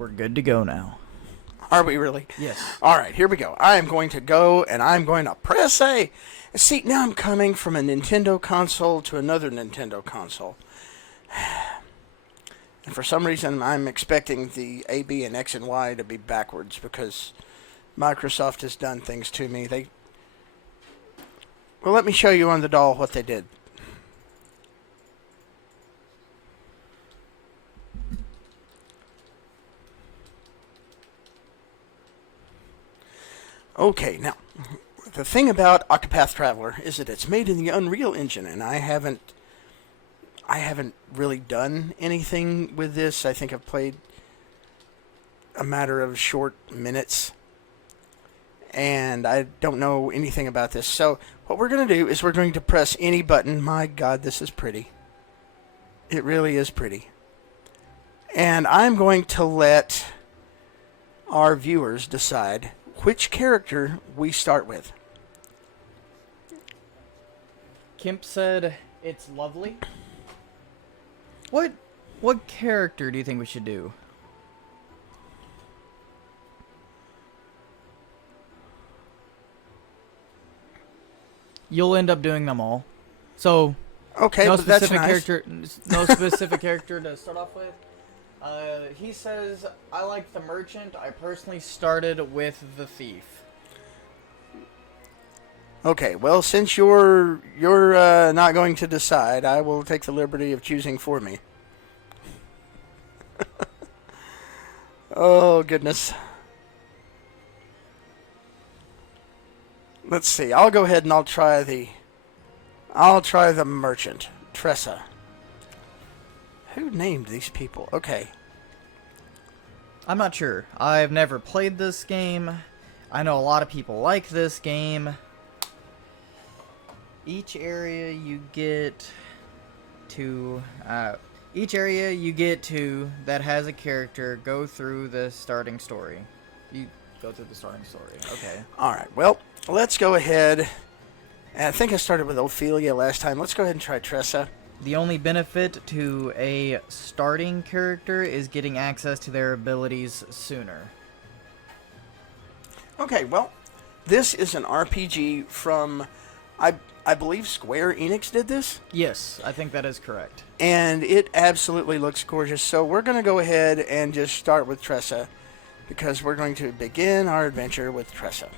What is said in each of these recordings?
We're good to go now. Are we really? Yes. All right, here we go. I am going to go, and I'm going to press A. See, now I'm coming from a Nintendo console to another Nintendo console. And for some reason, I'm expecting the A, B, and X and Y to be backwards because Microsoft has done things to me. Well, let me show you on the doll what they did. Okay, now, the thing about Octopath Traveler is that it's made in the Unreal Engine, and I haven't really done anything with this. I think I've played a matter of short minutes, and I don't know anything about this. So what we're going to do is we're going to press any button. My God, this is pretty. It really is pretty. And I'm going to let our viewers decide which character we start with. Kimp said it's lovely. What character do you think we should do? You'll end up doing them all. So Okay, no but that's specific nice. character. No specific character to start off with. He says I like the merchant. I personally started with the thief. Okay, well, since you're not going to decide, I will take the liberty of choosing for me. Oh goodness. Let's see. I'll go ahead and I'll try the merchant, Tressa. Who named these people? Okay. I'm not sure. I've never played this game. I know a lot of people like this game. Each area you get to that has a character go through the starting story. You go through the starting story. Okay. All right. Well, let's go ahead. And I think I started with Ophelia last time. Let's go ahead and try Tressa. The only benefit to a starting character is getting access to their abilities sooner. Okay, well, this is an RPG from, I believe Square Enix did this. Yes, I think that is correct. And it absolutely looks gorgeous. So we're going to go ahead and just start with Tressa, because we're going to begin our adventure with Tressa.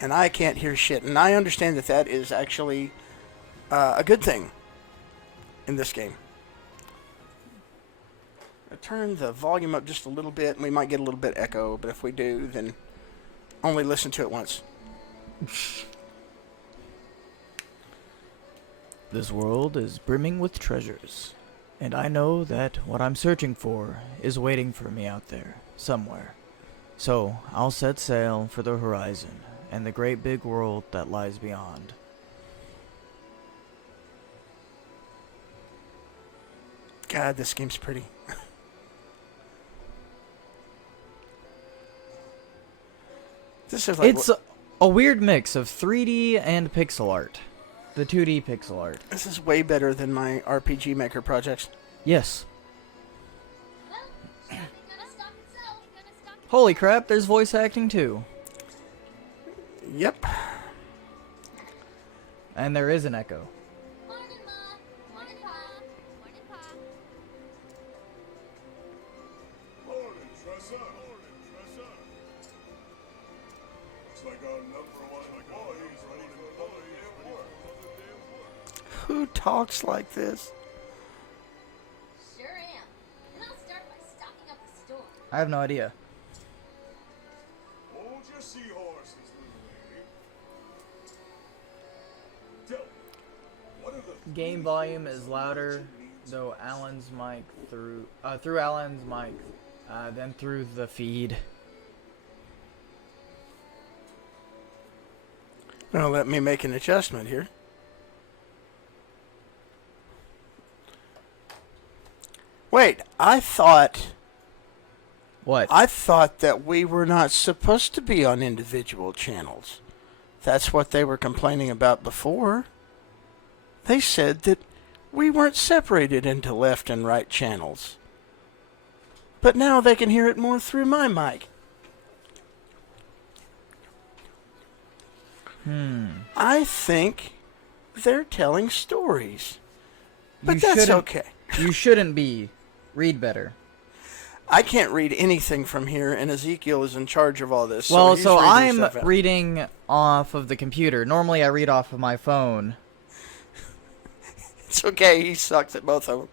And I can't hear shit. And I understand that that is actually a good thing in this game. I turn the volume up just a little bit, and we might get a little bit echo, but if we do, then only listen to it once. This world is brimming with treasures, and I know that what I'm searching for is waiting for me out there, somewhere. So, I'll set sail for the horizon, and the great big world that lies beyond. God, this game's pretty. This is like It's a weird mix of 3D and pixel art. The 2D pixel art. this is way better than my RPG Maker projects. Yes. Holy crap, there's voice acting too. Yep. And there is an echo. Morning, Ma. Morning, Pa. Morning, Pa. Morning, Tressa. Morning, Tressa. Looks like our number one employee's ready for another day of work. Who talks like this? Sure am. And I'll start by stocking up the store. I have no idea. Hold your seahorses, little lady. Tell me, what are the Game volume is louder, though Alan's mic through Alan's mic, then through the feed. Well, let me make an adjustment here. Wait, I thought What? that we were not supposed to be on individual channels. That's what they were complaining about before. They said that we weren't separated into left and right channels. But now they can hear it more through my mic. I think they're telling stories. But that's okay. You shouldn't be. Read better. I can't read anything from here, and Ezekiel is in charge of all this. Well, he's so reading I'm stuff out. reading off of the computer. Normally I read off of my phone. It's okay. He sucks at both of them.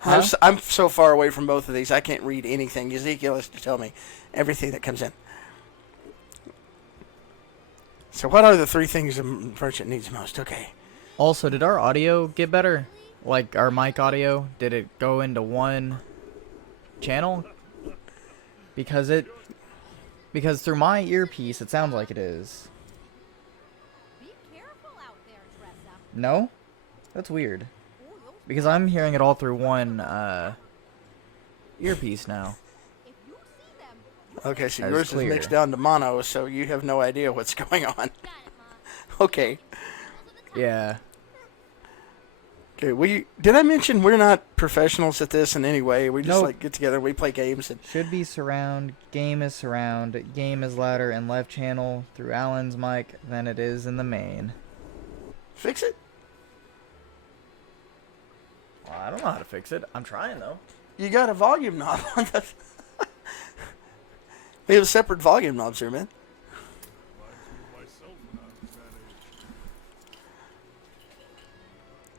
Huh? I'm so far away from both of these, I can't read anything. Ezekiel has to tell me everything that comes in. So what are the 3 things a merchant needs most? Okay. Also, did our audio get better? Like our mic audio? Did it go into one channel? Because through my earpiece it sounds like it is. Be careful out there, Tressa. No? That's weird. Because I'm hearing it all through one earpiece now. If you see them, Okay, so That is yours is clear. mixed down to mono, so you have no idea what's going on. got it, Ma. Okay. Yeah. Okay, did I mention we're not professionals at this in any way? We just Nope. like get together, we play games, and Should be surround, game is louder and left channel through Alan's mic than it is in the main. fix it. Well, I don't know how to fix it. I'm trying though. You got a volume knob on the. We have separate volume knobs here, man. Reminds me of myself when I was that age.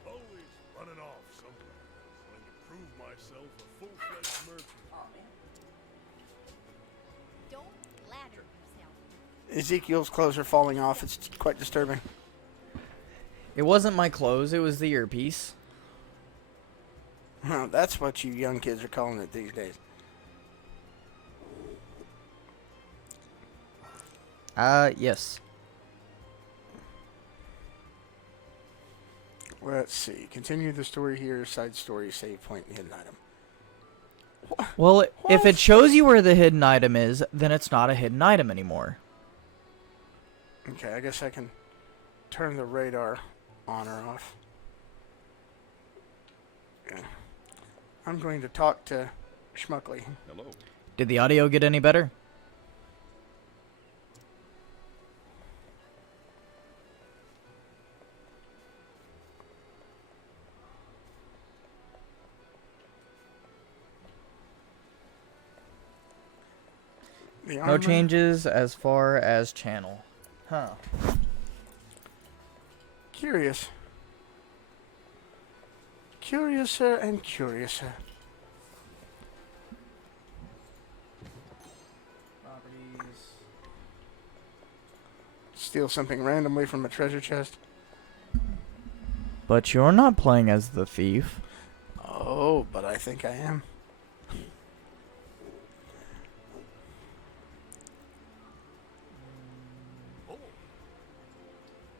Always running off somewhere, wanting to prove myself a full-fledged merchant. Don't ladder yourself. Ezekiel's clothes are falling off. It's quite disturbing. It wasn't my clothes, it was the earpiece. Huh, that's what you young kids are calling it these days. Yes. Let's see. Continue the story here. Side story. Save point. Hidden item. Well, if What? it shows you where the hidden item is, then it's not a hidden item anymore. Okay, I guess I can turn the radar on or off. Okay. I'm going to talk to Schmuckley. Hello. Did the audio get any better? The No armor- changes as far as channel. Huh. Curious. Curiouser and curiouser. Properties. Steal something randomly from a treasure chest. But you're not playing as the thief. Oh, but I think I am.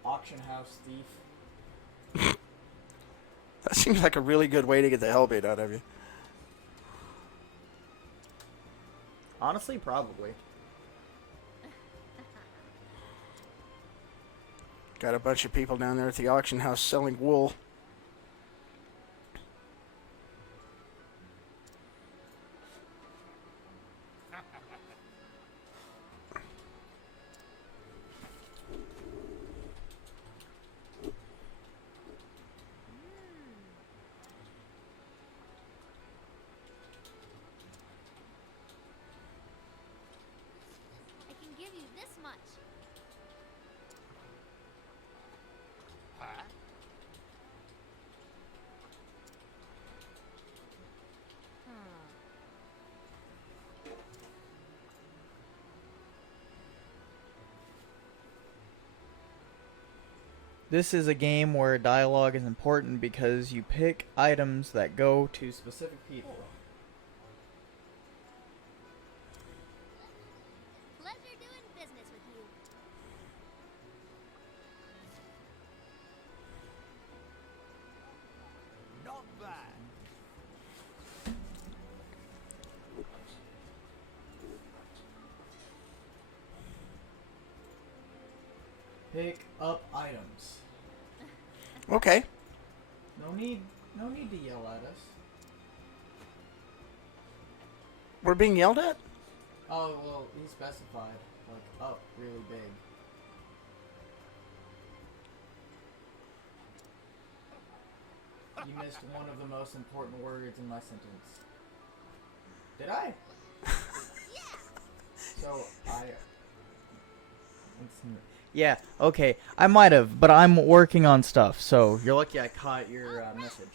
Auction house thief. That seems like a really good way to get the hell beat out of you. Honestly, probably. Got a bunch of people down there at the auction house selling wool. I can give you this much. This is a game where dialogue is important because you pick items that go to specific people. Pleasure doing business with you. Not bad. Pick up items. Okay. No need to yell at us. We're being yelled at? Oh, well, he specified, like, up really big. You missed one of the most important words in my sentence. Did I? So, yeah, okay. I might have, but I'm working on stuff, so you're lucky I caught your message.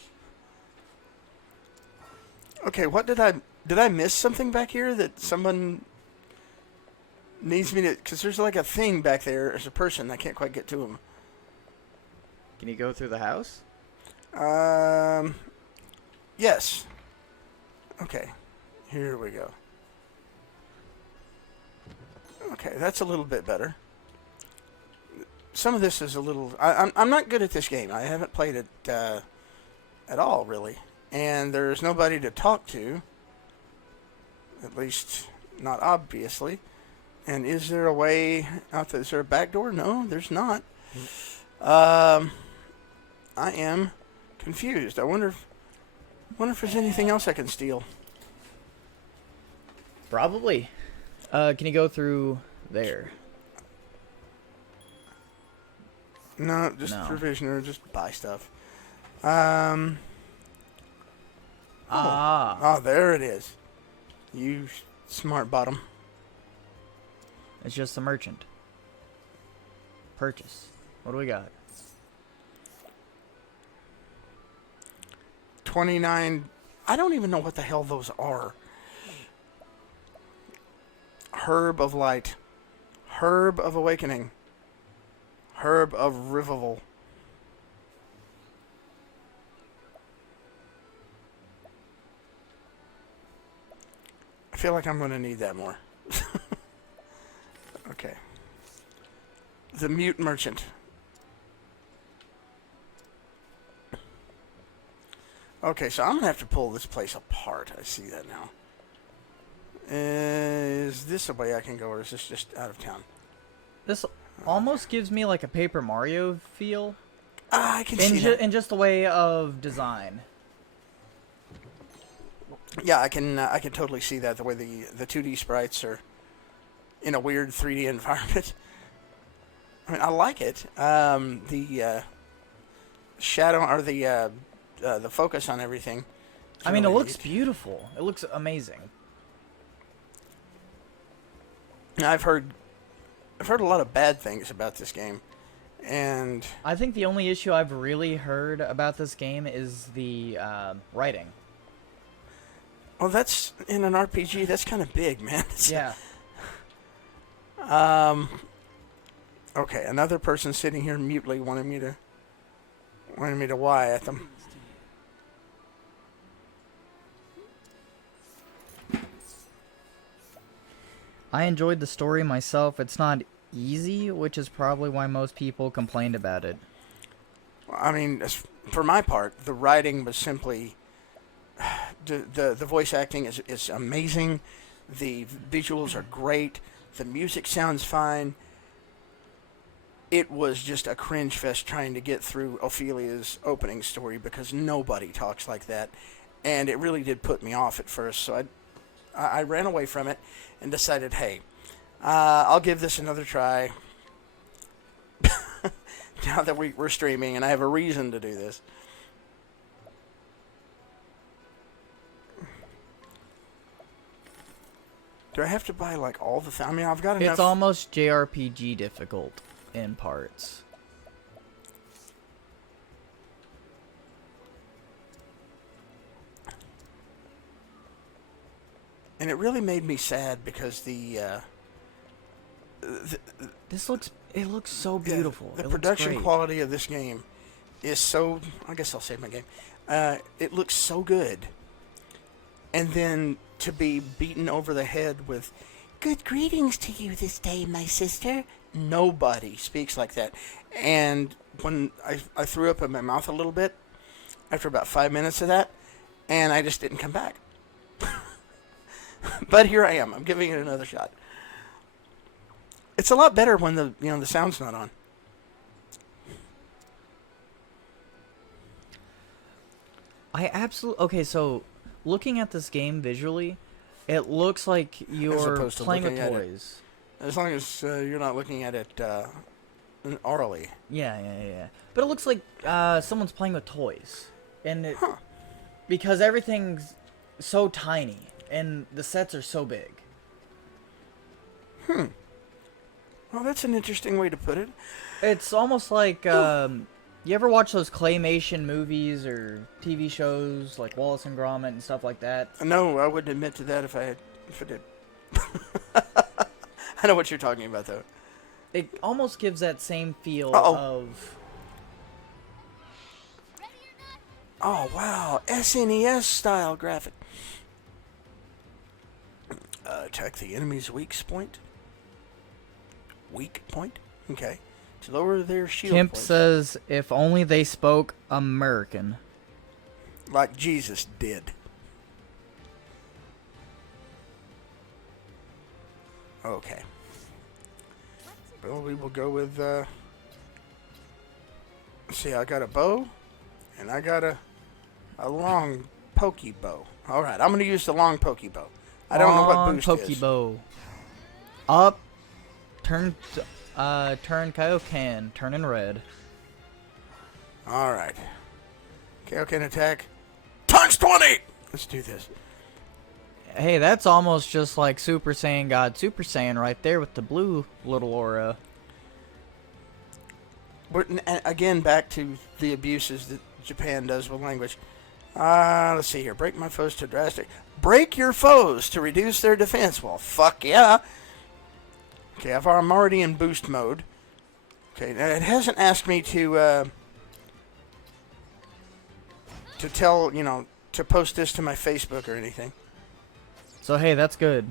Okay, what did I miss something back here that someone needs me to... Because there's like a thing back there as a person. I can't quite get to him. Can you go through the house? Yes. Okay, here we go. Okay, that's a little bit better. Some of this is a little... I'm not good at this game. I haven't played it at all, really. And there's nobody to talk to. At least, not obviously. And is there a way out there? Is there a back door? No, there's not. I am confused. I wonder if there's anything else I can steal. Probably. Can you go through there? No, just No. provisioner, just buy stuff. Ah. Oh, there it is. You smart bottom. It's just a merchant. Purchase. What do we got? 29. I don't even know what the hell those are. Herb of Light. Herb of Awakening. Herb of Revival. I feel like I'm going to need that more. Okay. The Mute Merchant. Okay, so I'm going to have to pull this place apart. I see that now. Is this a way I can go, or is this just out of town? This almost gives me like a Paper Mario feel. Ah, I can see that. In just the way of design. Yeah, I can totally see that, the way the 2D sprites are in a weird 3D environment. I mean, I like it. The shadow, or the focus on everything. is I mean, it really looks neat. beautiful. It looks amazing. I've heard a lot of bad things about this game, and I think the only issue I've really heard about this game is the writing. well, that's in an RPG. That's kind of big, man. Yeah. Okay, another person sitting here mutely wanted me to why at them. I enjoyed the story myself. It's not easy, which is probably why most people complained about it. I mean, for my part, the writing was simply the voice acting is amazing. The visuals are great. The music sounds fine. It was just a cringe fest trying to get through Ophelia's opening story because nobody talks like that, and it really did put me off at first. So I ran away from it and decided, hey, I'll give this another try. Now that we're streaming and I have a reason to do this. Do I have to buy like all the? I mean, I've got enough. It's almost JRPG difficult in parts. And it really made me sad because It looks so beautiful. the It looks production great. quality of this game is so... I guess I'll save my game. It looks so good. And then to be beaten over the head with, "Good greetings to you this day, my sister." Nobody speaks like that. And when I threw up in my mouth a little bit after about 5 minutes of that, and I just didn't come back. But here I am. I'm giving it another shot. It's a lot better when the sound's not on. Okay, so looking at this game visually, It looks like you're opposed to playing with looking at it. toys. As long as you're not looking at it orally. Yeah. But it looks like someone's playing with toys. And it, Huh. because everything's so tiny and the sets are so big. Well, that's an interesting way to put it. It's almost like you ever watch those claymation movies or TV shows like Wallace and Gromit and stuff like that? No, I wouldn't admit to that if I did. I know what you're talking about, though. It almost gives that same feel Uh-oh. of Oh, wow. SNES style graphic. Attack the enemy's weak point. Weak point? Okay. To lower their shield Kemp points. says if only they spoke American. Like Jesus did. Okay. Well, we will go with, let's see, I got a bow, and I got a long pokey bow. Alright, I'm going to use the long pokey bow. I don't know what boost is. Pokebo. Up. Turn Kaioken. Turning red. Alright. Kaioken attack. Times 20! Let's do this. Hey, that's almost just like Super Saiyan God Super Saiyan right there with the blue little aura. But again, back to the abuses that Japan does with language. Let's see here. Break my foes to drastic. Break your foes to reduce their defense. Well, fuck yeah. Okay, I'm already in boost mode. Okay, now it hasn't asked me to tell, to post this to my Facebook or anything. So hey, that's good.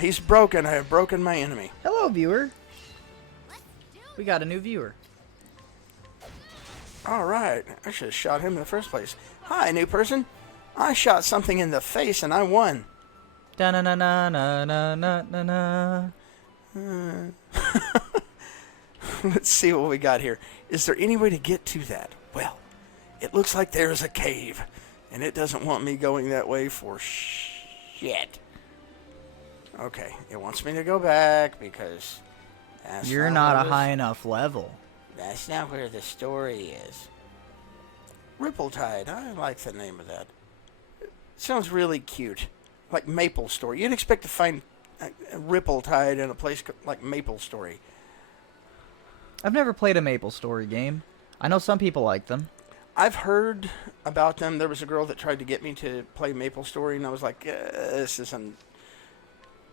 He's broken. I have broken my enemy. Hello, viewer. We got a new viewer. Alright, I should have shot him in the first place. Hi, new person. I shot something in the face and I won. Da na na na na na na na. Let's see what we got here. Is there any way to get to that? Well, it looks like there's a cave, and it doesn't want me going that way for shit. Okay, it wants me to go back because that's You're not a where high enough level. That's not where the story is. Ripple Tide, I like the name of that. It sounds really cute. Like Maple Story. You'd expect to find a Ripple Tide in a place like Maple Story. I've never played a Maple Story game. I know some people like them. I've heard about them. There was a girl that tried to get me to play Maple Story, and I was like, this is an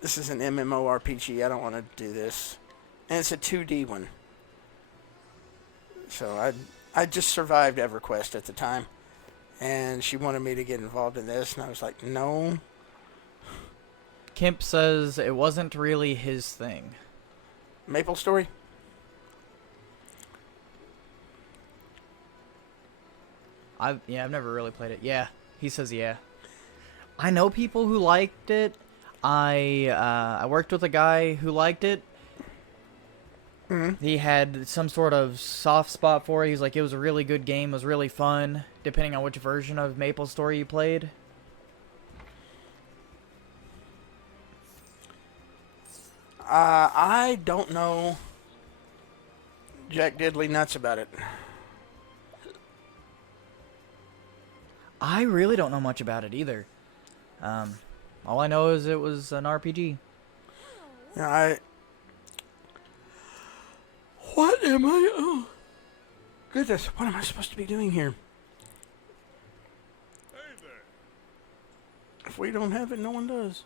MMORPG. I don't want to do this. And it's a 2D one. So I just survived EverQuest at the time, and she wanted me to get involved in this, and I was like, no. Kemp says it wasn't really his thing. Maple Story? I've never really played it. Yeah, he says yeah. I know people who liked it. I worked with a guy who liked it. Mm-hmm. He had some sort of soft spot for it. He's like, it was a really good game. It was really fun, depending on which version of Maple Story you played. I don't know jack diddly nuts about it. I really don't know much about it either. All I know is it was an RPG. What am I... Oh, goodness, what am I supposed to be doing here? Hey there. If we don't have it, no one does.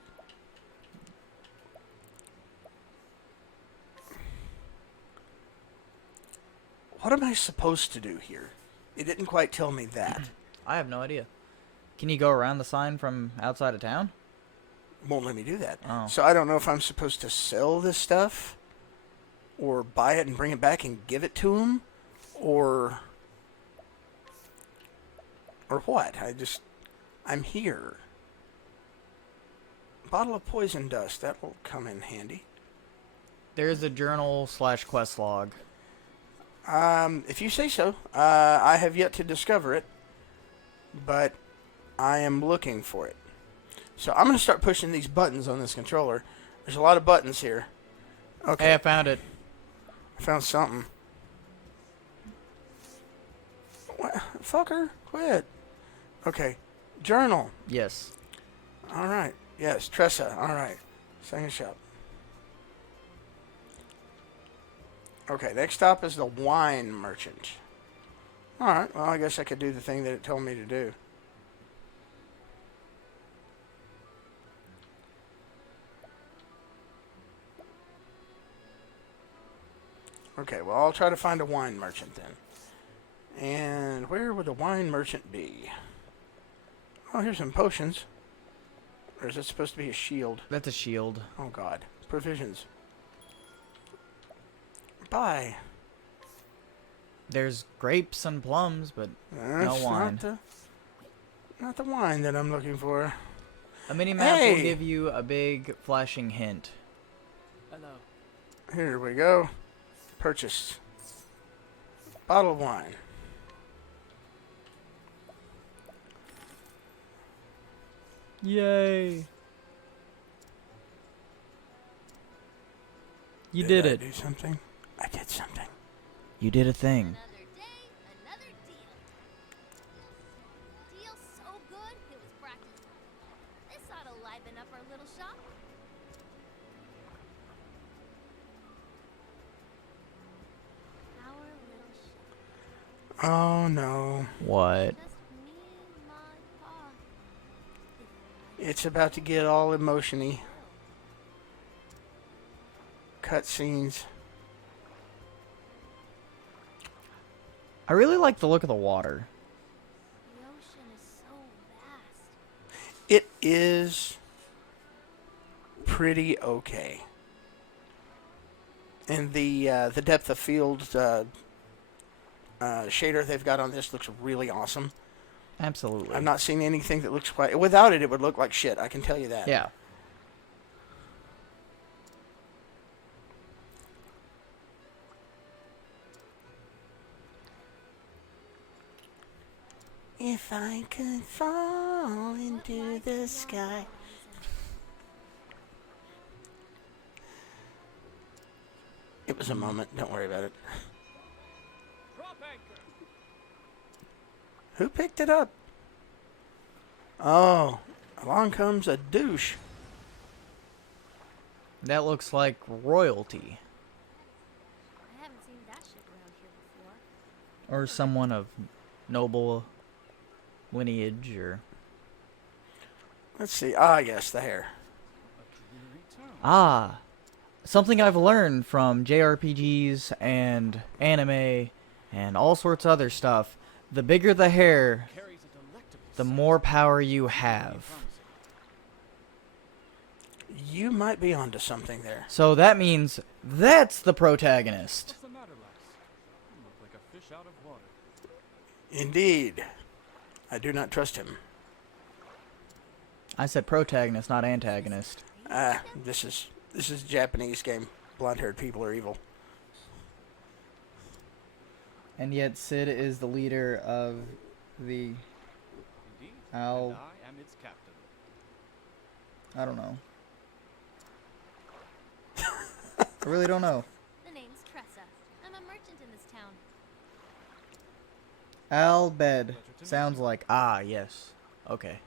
What am I supposed to do here? It didn't quite tell me that. I have no idea. Can you go around the sign from outside of town? Won't let me do that. Oh. So I don't know if I'm supposed to sell this stuff, or buy it and bring it back and give it to him, or what. I'm here. Bottle of poison dust, that will come in handy. There's a journal/quest log. If you say so. I have yet to discover it, but I am looking for it. So I'm going to start pushing these buttons on this controller. There's a lot of buttons here. Okay. Hey, I found it. I found something. What? Fucker, quit. Okay. Journal. Yes. All right. Yes, Tressa. All right. Second shop. Okay, next stop is the wine merchant. All right. Well, I guess I could do the thing that it told me to do. Okay, well, I'll try to find a wine merchant then. And where would the wine merchant be? Oh, here's some potions. Or is it supposed to be a shield? That's a shield. Oh, God. Provisions. Buy. There's grapes and plums, but That's wine. Not the wine that I'm looking for. a mini-map will Hey! give you a big flashing hint. Hello. Here we go. Purchased. Bottle of wine. Yay! You did I it. do something? I did something. You did a thing. Another day, another deal. Deal so good, it was practice. This ought to liven up our little shop. Our little shop. Oh, no. What? Just me, my pa. It's about to get all emotiony. Cutscenes. I really like the look of the water. The ocean is so vast. It is pretty okay. And the depth of field shader they've got on this looks really awesome. Absolutely. I've not seen anything that looks quite... Without it, it would look like shit. I can tell you that. Yeah. If I could fall into the sky. It was a moment. Don't worry about it. Drop anchor. Who picked it up? Oh, along comes a douche. That looks like royalty. I haven't seen that ship around here before. Or someone of noble lineage, or... Let's see. Ah, yes, the hair. A dreary town. Ah! Something I've learned from JRPGs and anime and all sorts of other stuff. The bigger the hair, Carries a delectable the scent. more power you have. You might be onto something there. So that means that's the protagonist. What's the matter, lass? You look like a fish out of water. Indeed. I do not trust him. I said protagonist, not antagonist. Ah, this is a Japanese game. Blonde-haired people are evil. And yet Sid is the leader of the... Indeed. Ow. And I am its captain. I don't know. I really don't know. The name's Tressa. I'm a merchant in this town. Al Bed. Pleasure to meet Sounds you. like... Ah, yes. Okay.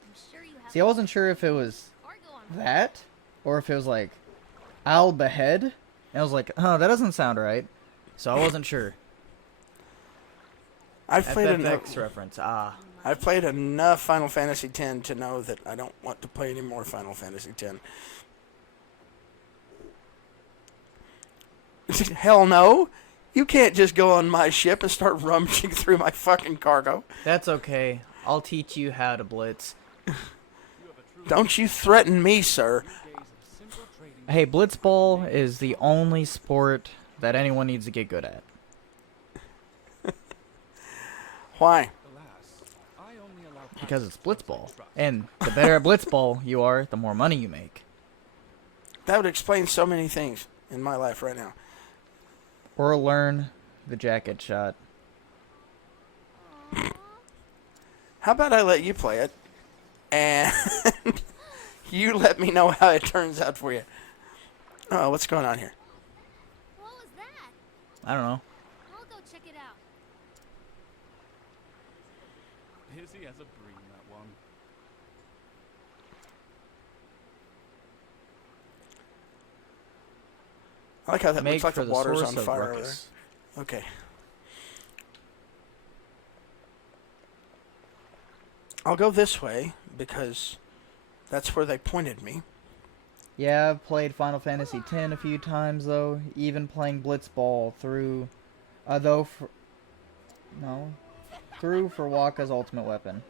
I'm sure you have See, I wasn't sure if it was cargo on board. that, or if it was like Al Behead. And I was like, oh, that doesn't sound right. So I wasn't sure. I've played enough. FFX reference. Ah. I've played enough Final Fantasy X to know that I don't want to play any more Final Fantasy X. Hell no! You can't just go on my ship and start rummaging through my fucking cargo. That's okay. I'll teach you how to blitz. You have a true Don't you threaten me, sir. days of simple trading. Hey, blitzball is the only sport that anyone needs to get good at. Why? Alas, I only allow Because it's pilots blitzball. I trust. And the better at blitzball you are, the more money you make. That would explain so many things in my life right now. Or learn the jacket shot. How about I let you play it, and you let me know how it turns out for you. Oh, what's going on here? What was that? I don't know. I'll go check it out. Busy as a bream, that one. I like how that Make looks like for the the water's source on of fire over there. ruckus. Okay. I'll go this way because that's where they pointed me. Yeah, I've played Final Fantasy X a few times though. Even playing Blitzball through, through for Wakka's ultimate weapon.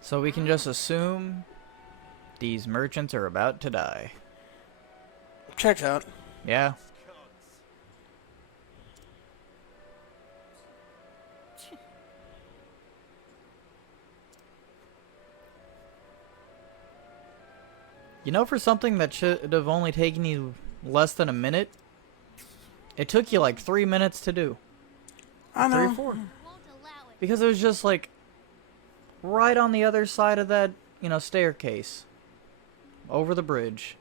So we can just assume these merchants are about to die. Checks out. Yeah. You know, for something that should have only taken you less than a minute, it took you like 3 minutes to do. I 3 or know. 4. Won't allow it. Because it was just like right on the other side of that, staircase. Over the bridge.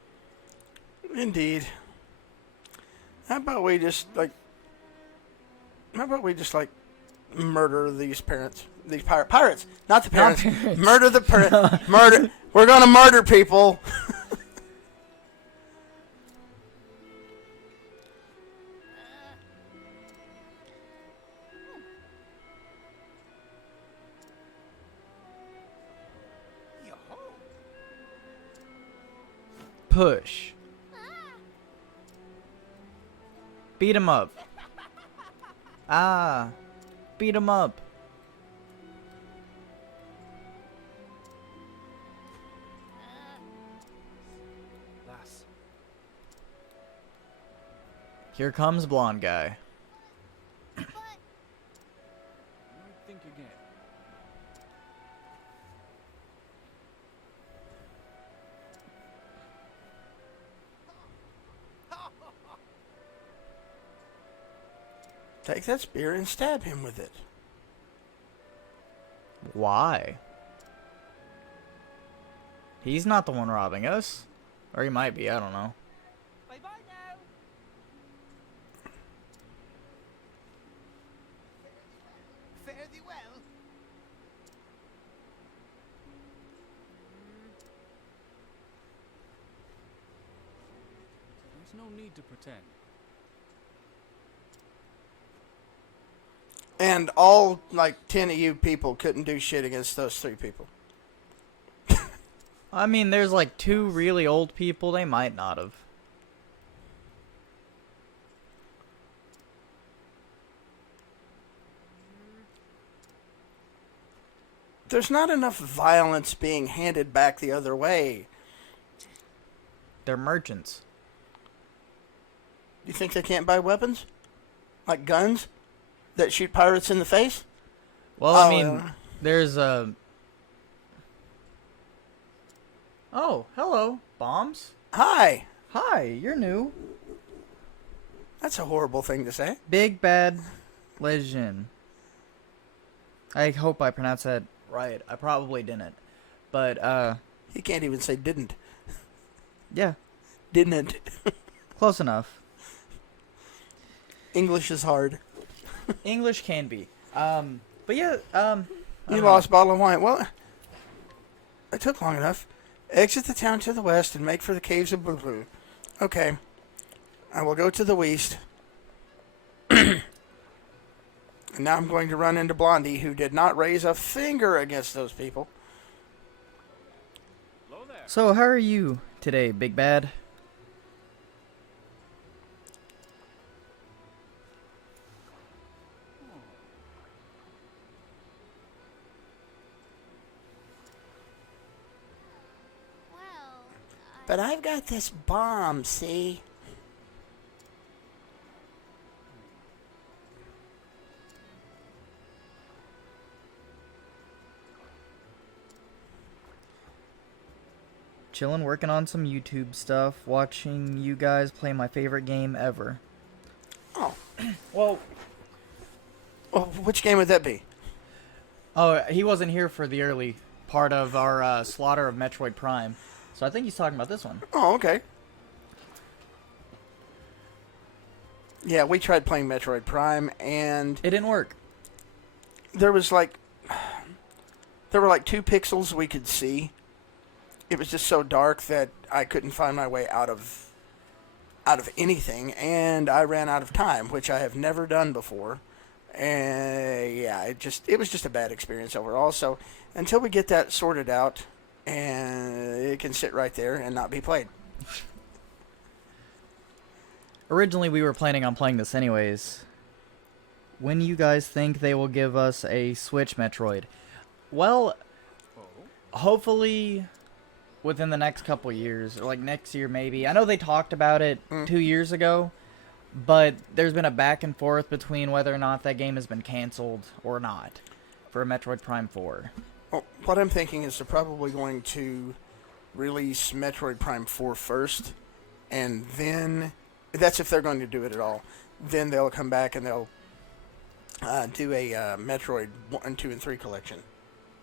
Indeed. How about we just murder these parents? These pirates, not the Not parents. parents. Murder the parents. Murder. We're gonna murder people. Push. Beat him up. Ah. Beat him up. Lass. Here comes blonde guy. But Think again. Take that spear and stab him with it. Why? He's not the one robbing us. Or he might be, I don't know. Bye bye now. Fare thee well. There's no need to pretend. And all 10 of you people couldn't do shit against those 3 people. I mean, there's like 2 really old people. They might not have. There's not enough violence being handed back the other way. They're merchants. You think they can't buy weapons? Like guns? That shoot pirates in the face? Well, I Oh, mean, yeah. there's a... Oh, hello. Bombs? Hi! Hi, you're new. That's a horrible thing to say. Big Bad Legion. I hope I pronounced that right. I probably didn't. But, You can't even say didn't. yeah. Didn't. Close enough. English is hard. English can be. But yeah, You lost a bottle of wine. Well, it took long enough. Exit the town to the west and make for the caves of Blue. Okay. I will go to the west. And now I'm going to run into Blondie, who did not raise a finger against those people. Hello there. So, how are you today, Big Bad? Well, But I've got this bomb, see? Chilling, working on some YouTube stuff, watching you guys play my favorite game ever. Oh. Well, Well, which game would that be? oh, he wasn't here for the early part of our slaughter of Metroid Prime, so I think he's talking about this one. Oh, okay. Yeah, we tried playing Metroid Prime, and It didn't work. there were like 2 pixels we could see. It was just so dark that I couldn't find my way out of anything, and I ran out of time, which I have never done before. And yeah, it was just a bad experience overall. So until we get that sorted out, and it can sit right there and not be played. Originally, we were planning on playing this anyways. When you guys think they will give us a Switch Metroid? Well, hopefully within the next couple years, or like next year maybe. I know they talked about it 2 years ago, but there's been a back and forth between whether or not that game has been canceled or not for Metroid Prime 4. Well, what I'm thinking is they're probably going to release Metroid Prime 4 first, and then that's if they're going to do it at all. Then they'll come back and they'll do a Metroid 1, 2, and 3 collection,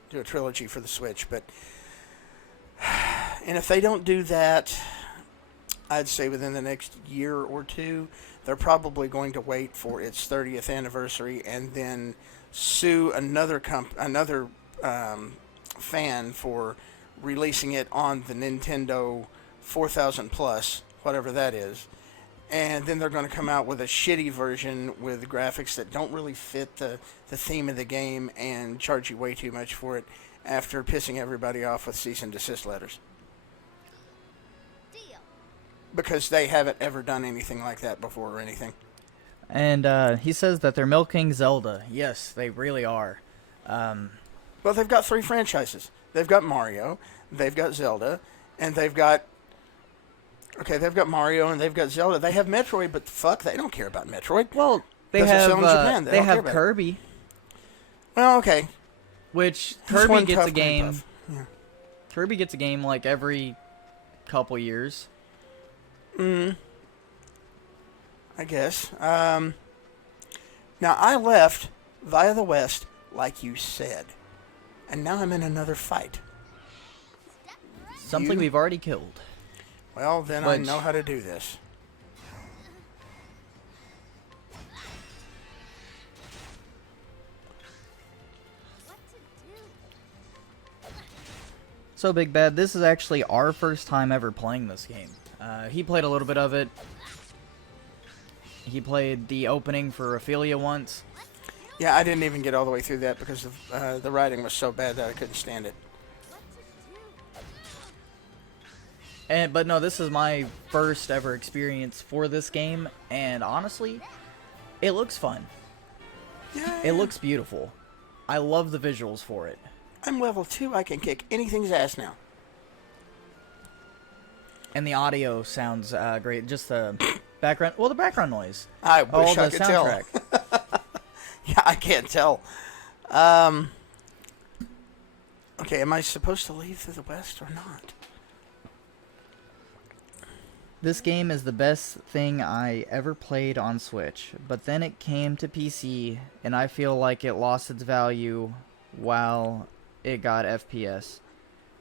do a trilogy for the Switch. And if they don't do that, I'd say within the next year or two, they're probably going to wait for its 30th anniversary and then sue another fan for releasing it on the Nintendo 4000 Plus, whatever that is. And then they're going to come out with a shitty version with graphics that don't really fit the theme of the game and charge you way too much for it after pissing everybody off with cease and desist letters. deal. Because they haven't ever done anything like that before or anything. And he says that they're milking Zelda. Yes, they really are. Well, they've got 3 franchises. They've got Mario, they've got Zelda, and they've got... Okay, they've got Mario and they've got Zelda. They have Metroid, but fuck, they don't care about Metroid. Well, they Doesn't have sell in Japan. They they don't care have about it. Kirby, Well, okay. which He's Kirby one gets tough a game. tough. Yeah. Kirby gets a game like every couple years. I guess. Now, I left via the west, like you said. And now I'm in another fight. Something You- we've already killed. Well, then I But- know how to do this. What to do? So, Big Bad, this is actually our first time ever playing this game. He played a little bit of it. He played the opening for Ophelia once. Yeah, I didn't even get all the way through that because the writing was so bad that I couldn't stand it. But no, this is my first ever experience for this game, and honestly, it looks fun. Yeah, It looks beautiful. I love the visuals for it. I'm level 2. I can kick anything's ass now. And the audio sounds great. Just the background, well, the background noise. I wish Oh, I the could tell. soundtrack. Yeah, I can't tell. Okay, am I supposed to leave through the west or not? This game is the best thing I ever played on Switch, but then it came to PC, and I feel like it lost its value while it got FPS.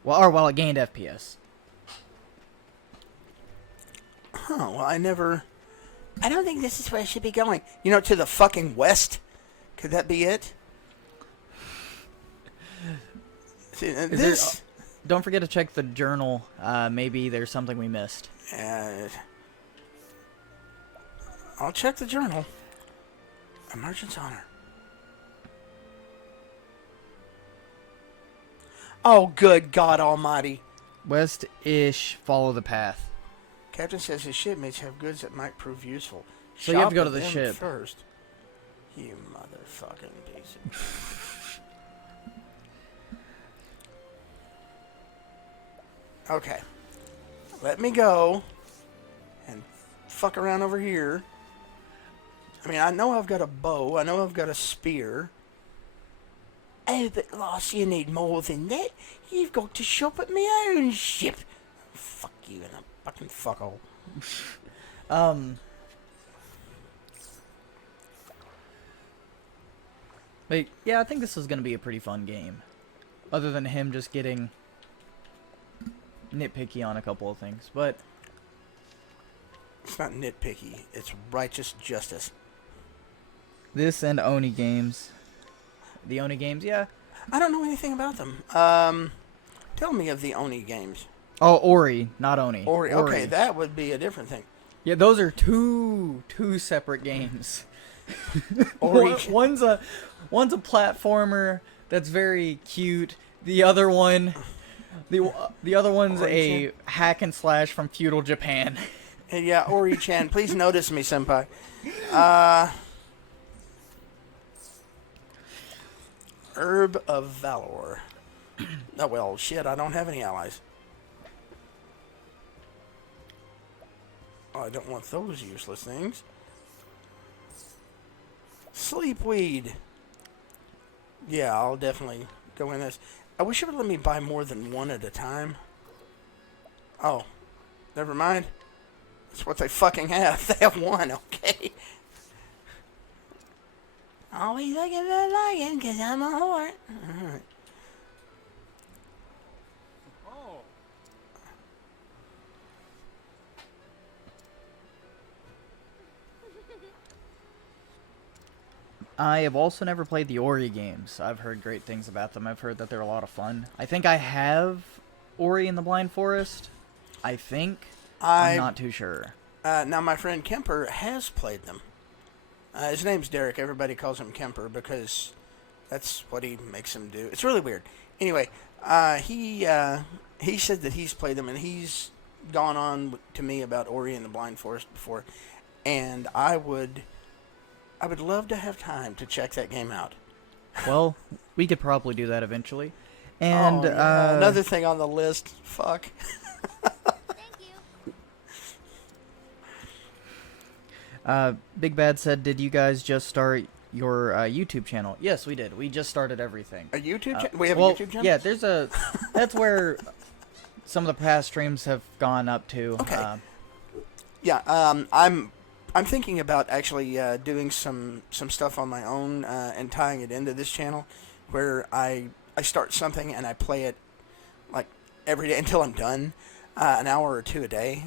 While it gained FPS. Huh, well, I don't think this is where I should be going. You know, to the fucking west? Could that be it? See, this... Don't forget to check the journal. Maybe there's something we missed. I'll check the journal. Emergence honor. Oh, good God Almighty! West-ish, follow the path. Captain says his shipmates have goods that might prove useful. So you have to go Shop to the with them ship. first. You motherfucking piece of... Okay. Let me go and fuck around over here. I mean, I know I've got a bow. I know I've got a spear. Oh, but Loss, you need more than that. You've got to shop at my own ship. Fuck you in a fucking fuckhole. But yeah, I think this is gonna be a pretty fun game. Other than him just getting nitpicky on a couple of things, but It's not nitpicky. It's righteous justice. this and Oni games, the Oni games, yeah. I don't know anything about them. Tell me of the Oni games. Oh, Ori, not Oni. Or okay, that would be a different thing. Yeah, those are two separate games. Ori. One's a platformer that's very cute. The other one's a hack and slash from feudal Japan. Hey, yeah, Ori-chan, please notice me, senpai. Herb of Valor. Oh, well, shit, I don't have any allies. Oh, I don't want those useless things. Sleepweed. Yeah, I'll definitely go in this. I wish it would let me buy more than one at a time. Oh, never mind. That's what they fucking have. They have one, okay? Always looking for a bargain, because I'm a whore. Alright. Oh. I have also never played the Ori games. I've heard great things about them. I've heard that they're a lot of fun. I think I have Ori in the Blind Forest. I think. I'm not too sure. Now, my friend Kemper has played them. His name's Derek. Everybody calls him Kemper because that's what he makes him do. It's really weird. Anyway, he said that he's played them, and he's gone on to me about Ori and the Blind Forest before, and I would love to have time to check that game out. Well, we could probably do that eventually. And yeah. Another thing on the list. Fuck. Thank you. Big Bad said, "Did you guys just start your YouTube channel?" Yes, we did. We just started everything. A YouTube channel? We have well, a YouTube channel? Yeah, there's a. That's where some of the past streams have gone up to. Okay. Yeah. I'm thinking about actually doing some stuff on my own and tying it into this channel, where I start something and I play it like every day until I'm done, an hour or two a day.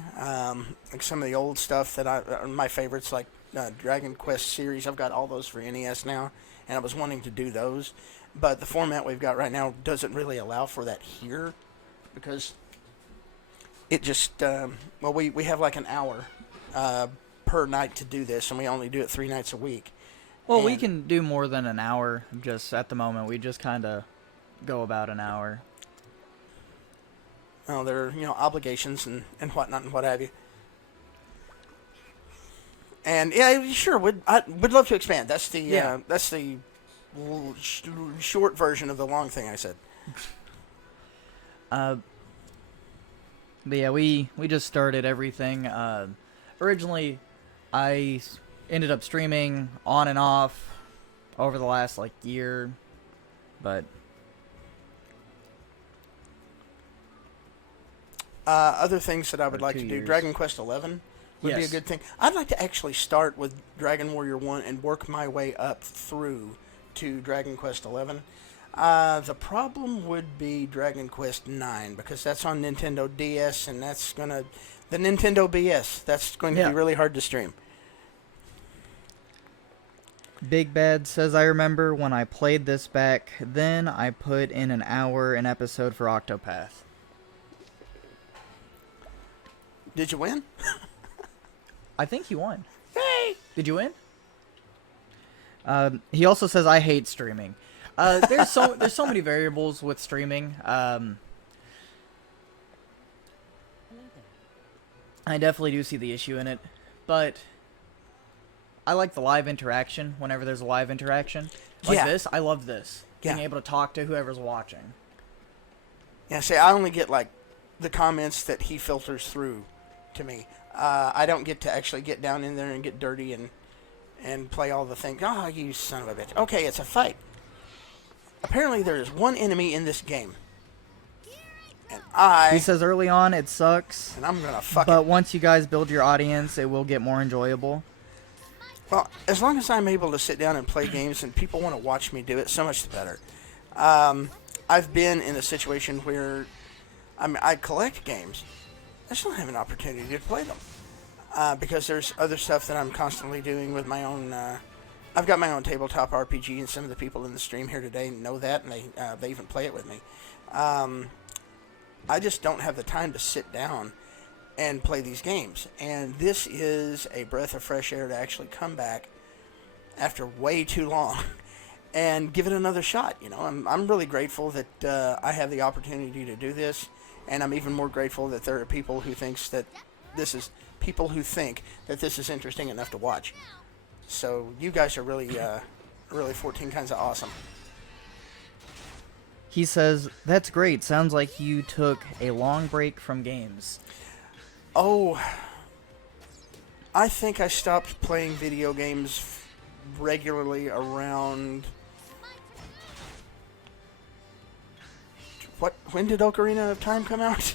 Like some of the old stuff that my favorites, like Dragon Quest series. I've got all those for NES now, and I was wanting to do those, but the format we've got right now doesn't really allow for that here, because it just we have like an hour per night to do this, and we only do it 3 nights a week. Well, we can do more than an hour. Just at the moment, we just kind of go about an hour. Well, there are, obligations and whatnot and what have you. And yeah, sure, would love to expand. That's the short version of the long thing I said. But yeah, we just started everything. Originally, I ended up streaming on and off over the last year, but Other things that I would Or like 2 to do, years. Dragon Quest 11 would be a Yes. good thing. I'd like to actually start with Dragon Warrior 1 and work my way up through to Dragon Quest 11. The problem would be Dragon Quest 9, because that's on Nintendo DS, and that's the Nintendo BS. That's going to Yeah. be really hard to stream. Big Bad says, "I remember when I played this back then, I put in an hour an episode for Octopath." Did you win? I think you won. Hey! Did you win? He also says, "I hate streaming." There's so many variables with streaming. I definitely do see the issue in it, but I like the live interaction whenever there's a live interaction. Like Yeah. this, I love this. Being Yeah. able to talk to whoever's watching. Yeah, see, I only get like the comments that he filters through to me. I don't get to actually get down in there and get dirty and play all the things. Oh, you son of a bitch. Okay, it's a fight. Apparently, there is one enemy in this game, and He says early on it sucks, I'm gonna fuck but it. once you guys build your audience, it will get more enjoyable. Well, as long as I'm able to sit down and play games and people want to watch me do it, so much the better. I've been in a situation where I collect games. I just don't have an opportunity to play them because there's other stuff that I'm constantly doing with my own. I've got my own tabletop RPG, and some of the people in the stream here today know that, and they even play it with me. I just don't have the time to sit down and play these games, and this is a breath of fresh air to actually come back after way too long and give it another shot. You know, I'm really grateful that I have the opportunity to do this, and I'm even more grateful that there are people who think that this is interesting enough to watch. So you guys are really 14 kinds of awesome. He says, "That's great. Sounds like you took a long break from games." Oh, I think I stopped playing video games regularly around. When did Ocarina of Time come out?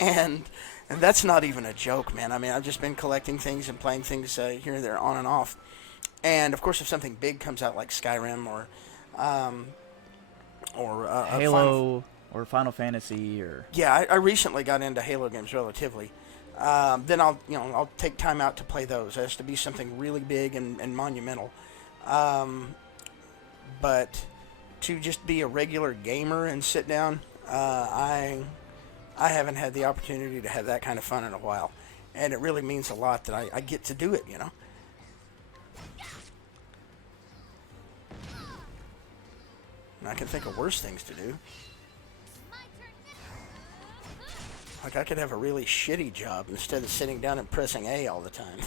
and that's not even a joke, man. I mean, I've just been collecting things and playing things here and there, on and off. And of course, if something big comes out like Skyrim or Halo or Final Fantasy or yeah, I recently got into Halo games relatively. Then I'll take time out to play those. It has to be something really big and monumental. But to just be a regular gamer and sit down, I haven't had the opportunity to have that kind of fun in a while, and it really means a lot that I get to do it. You know. And I can think of worse things to do. Like, I could have a really shitty job instead of sitting down and pressing A all the time.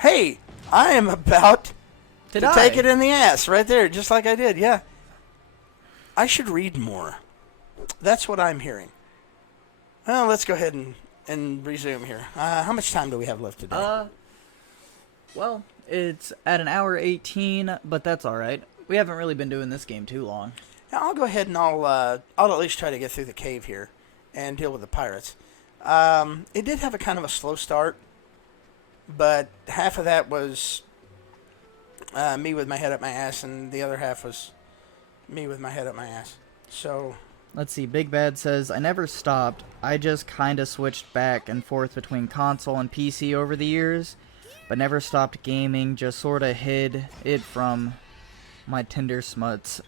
Hey, I am about to take it in the ass right there, just like I did, yeah. I should read more. That's what I'm hearing. Well, let's go ahead and resume here. How much time do we have left today? Well, it's at an hour 18, but that's alright. We haven't really been doing this game too long. I'll go ahead and I'll at least try to get through the cave here and deal with the pirates. It did have a kind of a slow start, but half of that was me with my head up my ass, and the other half was me with my head up my ass. So Let's see, Big Bad says, "I never stopped. I just kinda switched back and forth between console and PC over the years, but never stopped gaming, just sorta hid it from my Tinder smuts."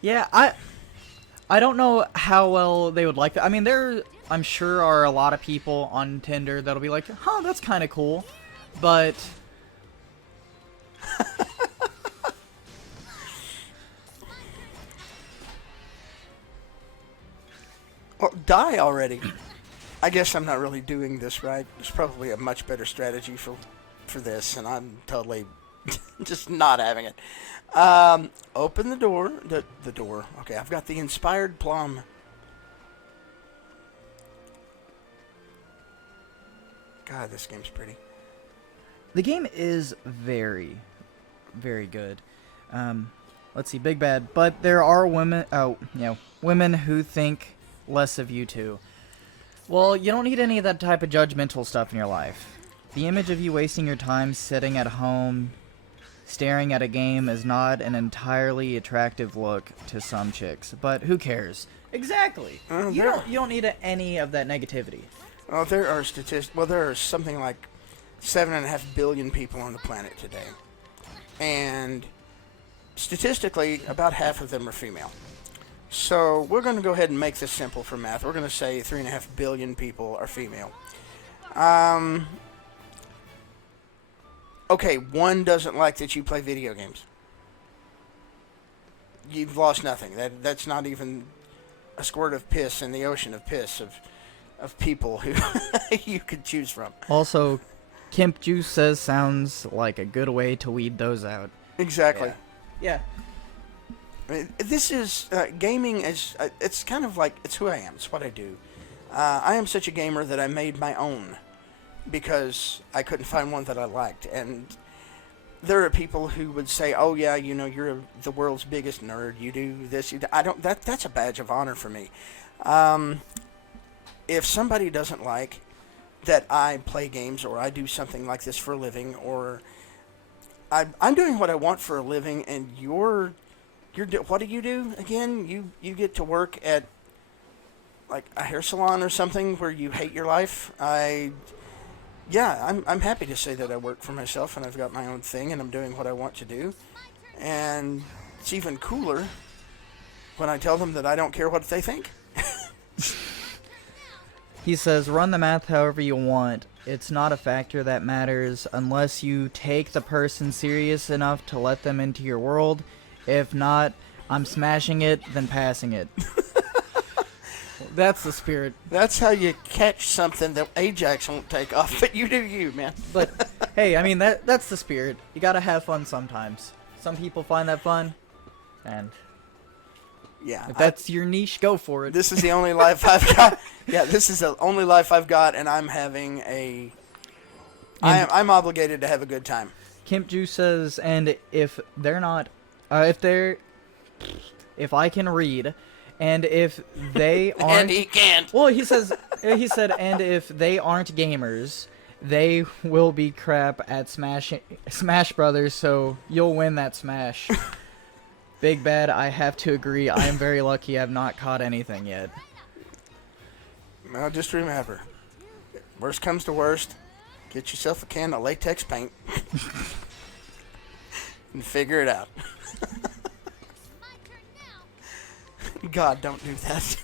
Yeah, I don't know how well they would like that. I mean, I'm sure are a lot of people on Tinder that'll be like, "Huh, that's kind of cool," but well, die already. I guess I'm not really doing this right. There's probably a much better strategy for this, and I'm totally just not having it. Open the door. The door. Okay, I've got the inspired plum. God, this game's pretty. the game is very, very good. Let's see, Big Bad, but there are women who think less of you too. Well, you don't need any of that type of judgmental stuff in your life. The image of you wasting your time sitting at home staring at a game is not an entirely attractive look to some chicks, but who cares? Exactly. You don't need any of that negativity. Well, there are there are something like 7.5 billion people on the planet today, and statistically, about half of them are female. So we're going to go ahead and make this simple for math. We're going to say 3.5 billion people are female. Okay, one doesn't like that you play video games. You've lost nothing. That's not even a squirt of piss in the ocean of piss of people who you could choose from. Also, Kimp Juice says sounds like a good way to weed those out. Exactly. Yeah. I mean, this is gaming is it's kind of like it's who I am. It's what I do. I am such a gamer that I made my own because I couldn't find one that I liked. And there are people who would say, "Oh yeah, you know, you're the world's biggest nerd. You do this." I don't. That's a badge of honor for me. If somebody doesn't like that I play games or I do something like this for a living, or I'm doing what I want for a living, and you're what do you do again? You get to work at like a hair salon or something where you hate your life. I'm happy to say that I work for myself and I've got my own thing and I'm doing what I want to do. And it's even cooler when I tell them that I don't care what they think. He says, run the math however you want. It's not a factor that matters unless you take the person serious enough to let them into your world. If not, I'm smashing it, then passing it. That's the spirit. That's how you catch something that Ajax won't take off, but you do you, man. But, hey, I mean, that's the spirit. You gotta have fun sometimes. Some people find that fun, and Yeah. if that's your niche, go for it. This is the only life I've got. Yeah, this is the only life I've got, and I'm having a... I'm obligated to have a good time. Kimp Juice says, and if they're not, if I can read, and if they aren't, And he can't. well, he said, and if they aren't gamers, they will be crap at Smash Brothers, so you'll win that Smash. Big Bad, I have to agree. I am very lucky I've not caught anything yet. Well, just remember, worst comes to worst, get yourself a can of latex paint and figure it out. God, don't do that.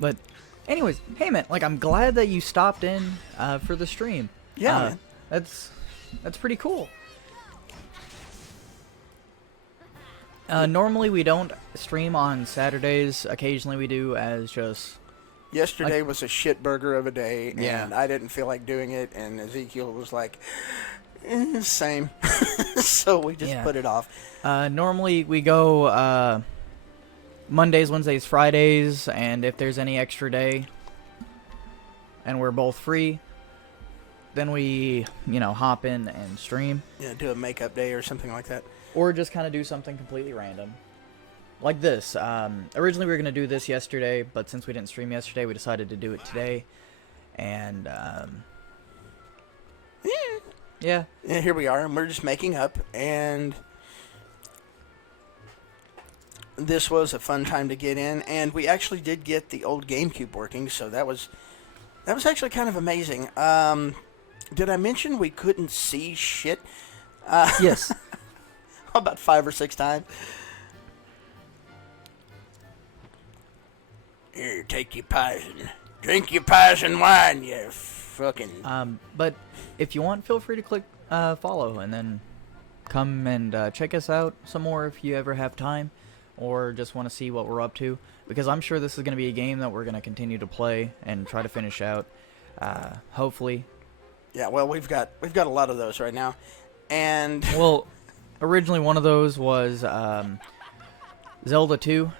But, anyways, hey man, like I'm glad that you stopped in for the stream. Yeah, man. That's pretty cool. Normally we don't stream on Saturdays. Occasionally we do, as just Yesterday was a shit burger of a day, and Yeah. I didn't feel like doing it, and Ezekiel was like, same. So we just Yeah. put it off. normally we go Mondays, Wednesdays, Fridays, and if there's any extra day and we're both free, then we, hop in and stream. Yeah, do a makeup day or something like that. Or just kind of do something completely random. Like this. Originally we were going to do this yesterday, but since we didn't stream yesterday, we decided to do it today. And, yeah. And here we are, and we're just making up, and this was a fun time to get in, and we actually did get the old GameCube working, so that was actually kind of amazing. Did I mention we couldn't see shit? Yes. About 5 or 6 times. Here, take your pies and drink your pies and wine, you fucking... But if you want, feel free to click follow and then come and check us out some more if you ever have time or just want to see what we're up to, because I'm sure this is going to be a game that we're going to continue to play and try to finish out, hopefully. Yeah, well, we've got a lot of those right now, and... Well, originally one of those was Zelda 2,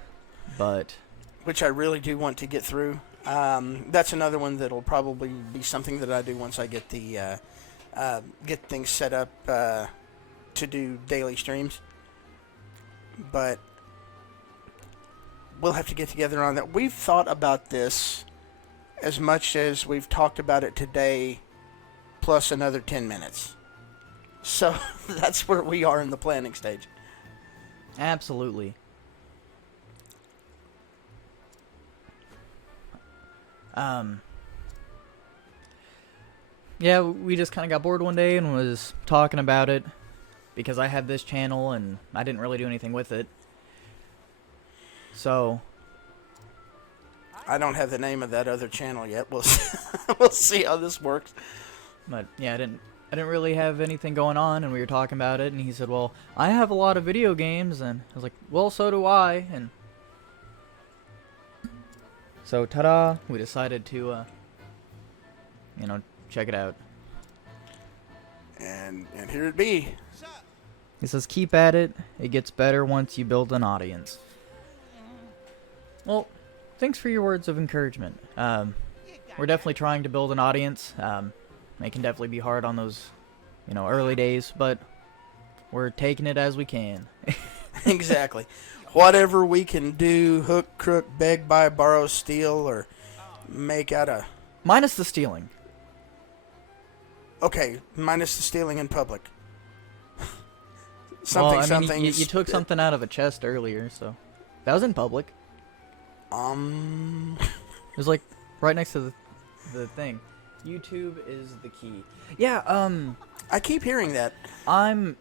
but... which I really do want to get through. That's another one that'll probably be something that I do once I get the get things set up to do daily streams. But we'll have to get together on that. We've thought about this as much as we've talked about it today, plus another 10 minutes. So that's where we are in the planning stage. Absolutely. Yeah, we just kind of got bored one day and was talking about it, because I had this channel and I didn't really do anything with it. So, I don't have the name of that other channel yet. We'll see, we'll see how this works. but yeah, I didn't really have anything going on, and we were talking about it, and he said, well, I have a lot of video games, and I was like, well, so do I, and so, ta-da, we decided to, you know, check it out. And here it be. He says, keep at it, it gets better once you build an audience. Well, thanks for your words of encouragement. We're definitely trying to build an audience. It can definitely be hard on those, you know, early days, but we're taking it as we can. Exactly. Whatever we can do, hook, crook, beg, buy, borrow, steal, or make out of... Minus the stealing. Okay, minus the stealing in public. Well, I mean, something... you took something out of a chest earlier, so... That was in public. It was, like, right next to the thing. YouTube is the key. Yeah, I keep hearing that. I'm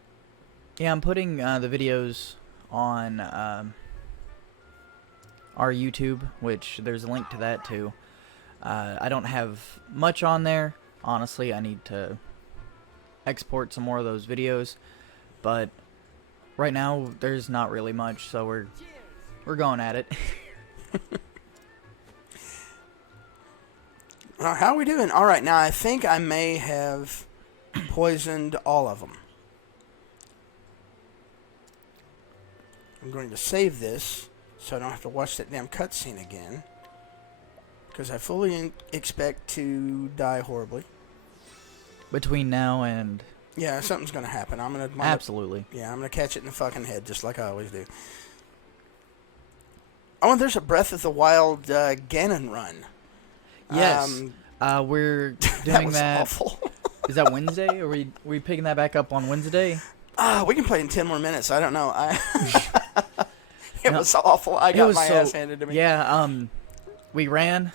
putting the videos on our YouTube, which there's a link to that too. I don't have much on there. Honestly, I need to export some more of those videos, but right now there's not really much, so we're going at it. How are we doing? All right, now I think I may have poisoned all of them. I'm going to save this so I don't have to watch that damn cutscene again, because I fully expect to die horribly. Between now and... Yeah, something's going to happen. Absolutely. Yeah, I'm going to catch it in the fucking head, just like I always do. Oh, and there's a Breath of the Wild Ganon run. Yes. We're doing That was that. awful. Is that Wednesday? Are we picking that back up on Wednesday? We can play in 10 more minutes. I don't know. It No, was awful. I got my ass handed to me. Yeah, we ran,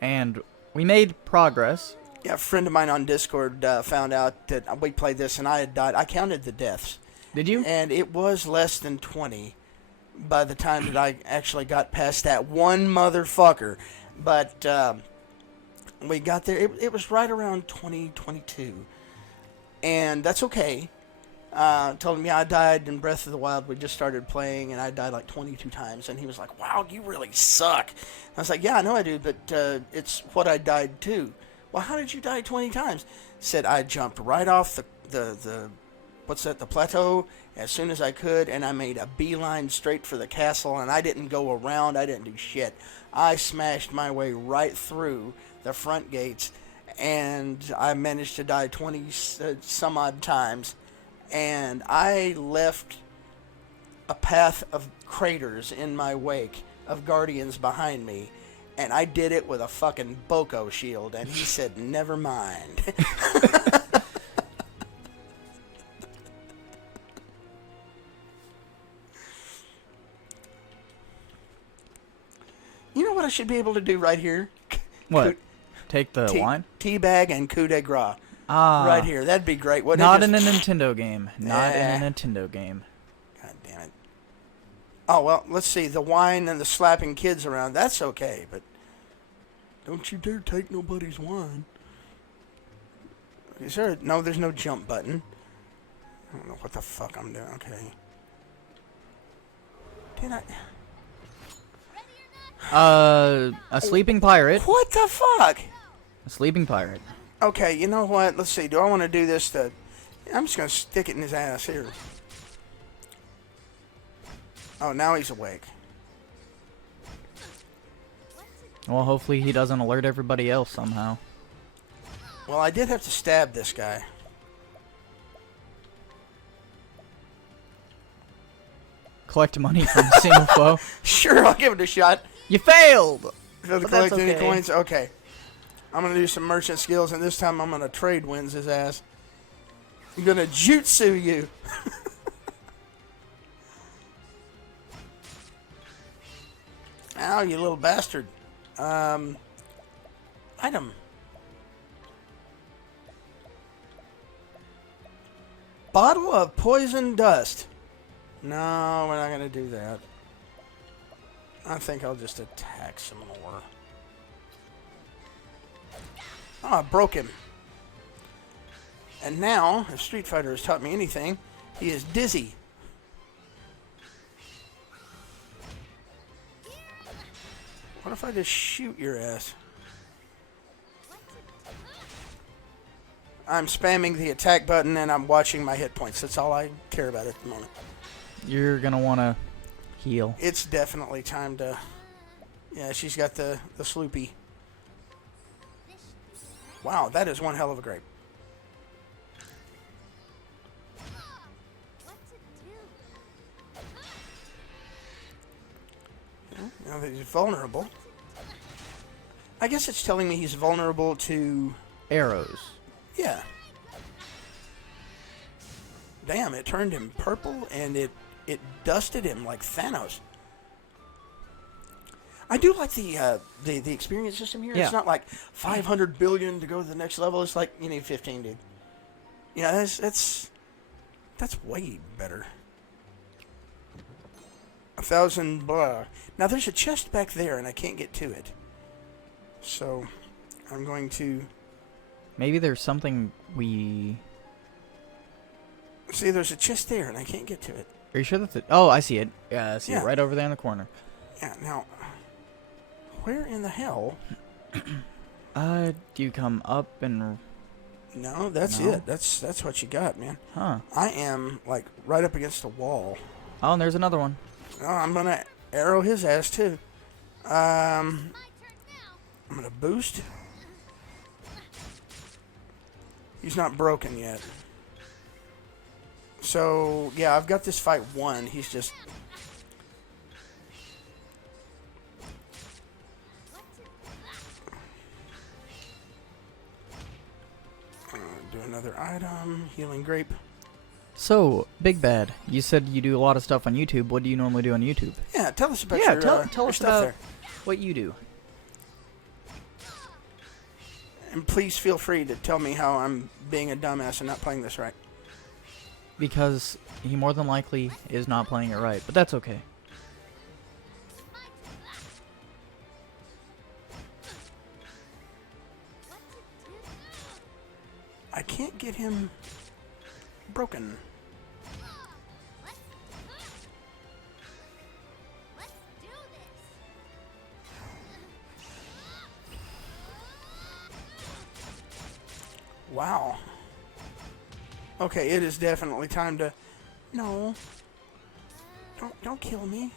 and we made progress. Yeah, a friend of mine on Discord found out that we played this, and I had died. I counted the deaths. Did you? And it was less than 20 by the time that I actually got past that one motherfucker. But we got there. It was right around 2022. And that's okay. Told him, yeah, I died in Breath of the Wild. We just started playing, and I died like 22 times. And he was like, wow, you really suck. I was like, yeah, I know I do, but it's what I died to. Well, how did you die 20 times? Said I jumped right off the what's that, the plateau as soon as I could, and I made a beeline straight for the castle, and I didn't go around. I didn't do shit. I smashed my way right through the front gates, and I managed to die 20 some odd times. And I left a path of craters in my wake, of guardians behind me, and I did it with a fucking Boko shield, and he said, never mind. You know what I should be able to do right here? What? Take the wine? Teabag and coup de grace. Ah. Right here. That'd be great. Wouldn't Not it? in a Nintendo game. Not in Nah. a Nintendo game. God damn it. Oh, well, let's see. The wine and the slapping kids around, that's okay, but don't you dare take nobody's wine. Is there... No, there's no jump button. I don't know what the fuck I'm doing. Okay. Did I... A sleeping pirate. What the fuck? A sleeping pirate. Okay, you know what? Let's see. Do I want to do this to... I'm just going to stick it in his ass here. Oh, now he's awake. Well, hopefully he doesn't alert everybody else somehow. Well, I did have to stab this guy. Collect money from a single foe. Sure, I'll give it a shot. You failed! Does it But collect that's any okay. coins? Okay. I'm going to do some merchant skills, and this time I'm going to trade wins his ass. I'm going to jutsu you. Ow, you little bastard. Item. bottle of poison dust. No, we're not going to do that. I think I'll just attack some more. Oh, I broke him. And now, if Street Fighter has taught me anything, he is dizzy. What if I just shoot your ass? I'm spamming the attack button and I'm watching my hit points. That's all I care about at the moment. You're gonna wanna heal. It's definitely time to... Yeah, she's got the sloopy. Wow, that is one hell of a grape. Now that he's vulnerable. I guess it's telling me he's vulnerable to... Arrows. Yeah. Damn, it turned him purple and it dusted him like Thanos. I do like the experience system here. Yeah. It's not like 500 billion to go to the next level. It's like you need 15, dude. Yeah, that's way better. 1,000 blah. Now there's a chest back there and I can't get to it. So I'm going to... Maybe there's something we... See, there's a chest there and I can't get to it. Are you sure that's it? Oh, I see it. Yeah, I see Yeah. it right over there in the corner. Yeah, now... Where in the hell? Do you come up and... No, that's No? it. That's what you got, man. Huh. I am, like, right up against the wall. Oh, and there's another one. Oh, I'm going to arrow his ass, too. I'm going to boost. He's not broken yet. So, yeah, I've got this fight won. He's just... Do another item. Healing grape. So, Big Bad, you said you do a lot of stuff on YouTube. What do you normally do on YouTube? Yeah, tell us about Yeah, your, tell your us stuff about there. what you do. And please feel free to tell me how I'm being a dumbass and not playing this right. Because he more than likely is not playing it right, but that's okay. I can't get him broken. Wow. Okay, it is definitely time to... No. Don't kill me.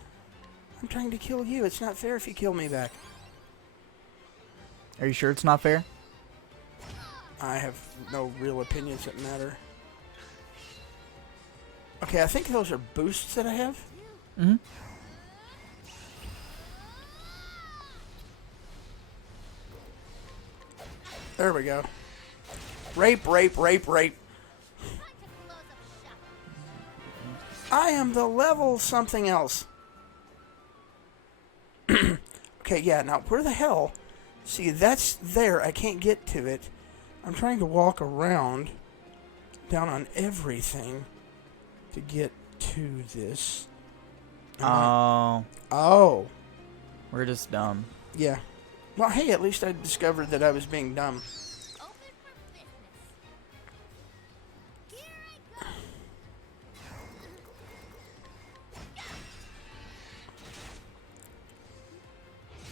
I'm trying to kill you. It's not fair if you kill me back. Are you sure it's not fair? I have no real opinions that matter. Okay, I think those are boosts that I have. Mm-hmm. There we go. Rape, rape, rape, rape. I am the level something else. Okay, yeah, now where the hell? See, that's there. I can't get to it. I'm trying to walk around down on everything to get to this. Oh, Oh. we're just dumb. Yeah. Well, hey, at least I discovered that I was being dumb. Open for business. Here I go.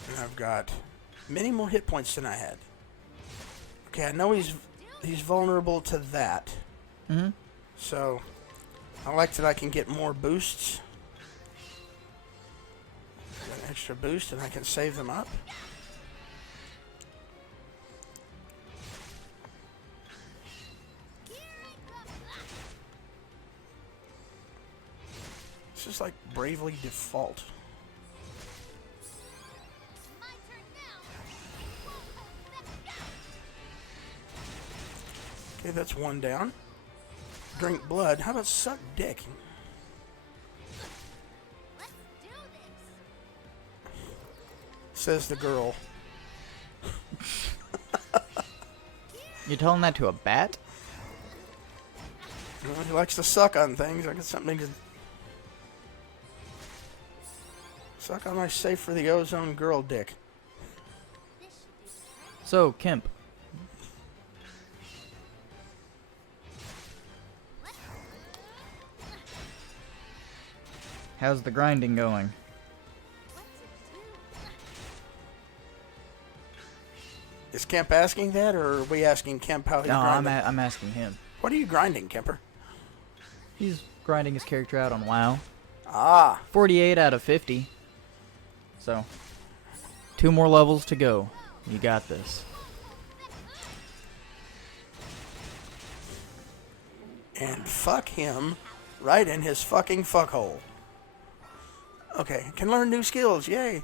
And I've got many more hit points than I had. Okay, I know he's vulnerable to that. Mm-hmm. So, I like that I can get more boosts. Got an extra boost and I can save them up. This is like Bravely Default. My turn now. Okay, that's one down. Drink blood. How about suck dick? Let's do this. Says the girl. You're telling that to a bat? Well, he likes to suck on things. I got something to suck on my safe for the ozone girl dick. So, Kemp. How's the grinding going? Is Kemp asking that, or are we asking Kemp how he's No, grinding? I'm asking him. What are you grinding, Kemper? He's grinding his character out on WoW. Ah, 48 out of 50. So, 2 more levels to go. You got this. and fuck him right in his fucking fuckhole. Okay, can learn new skills, yay.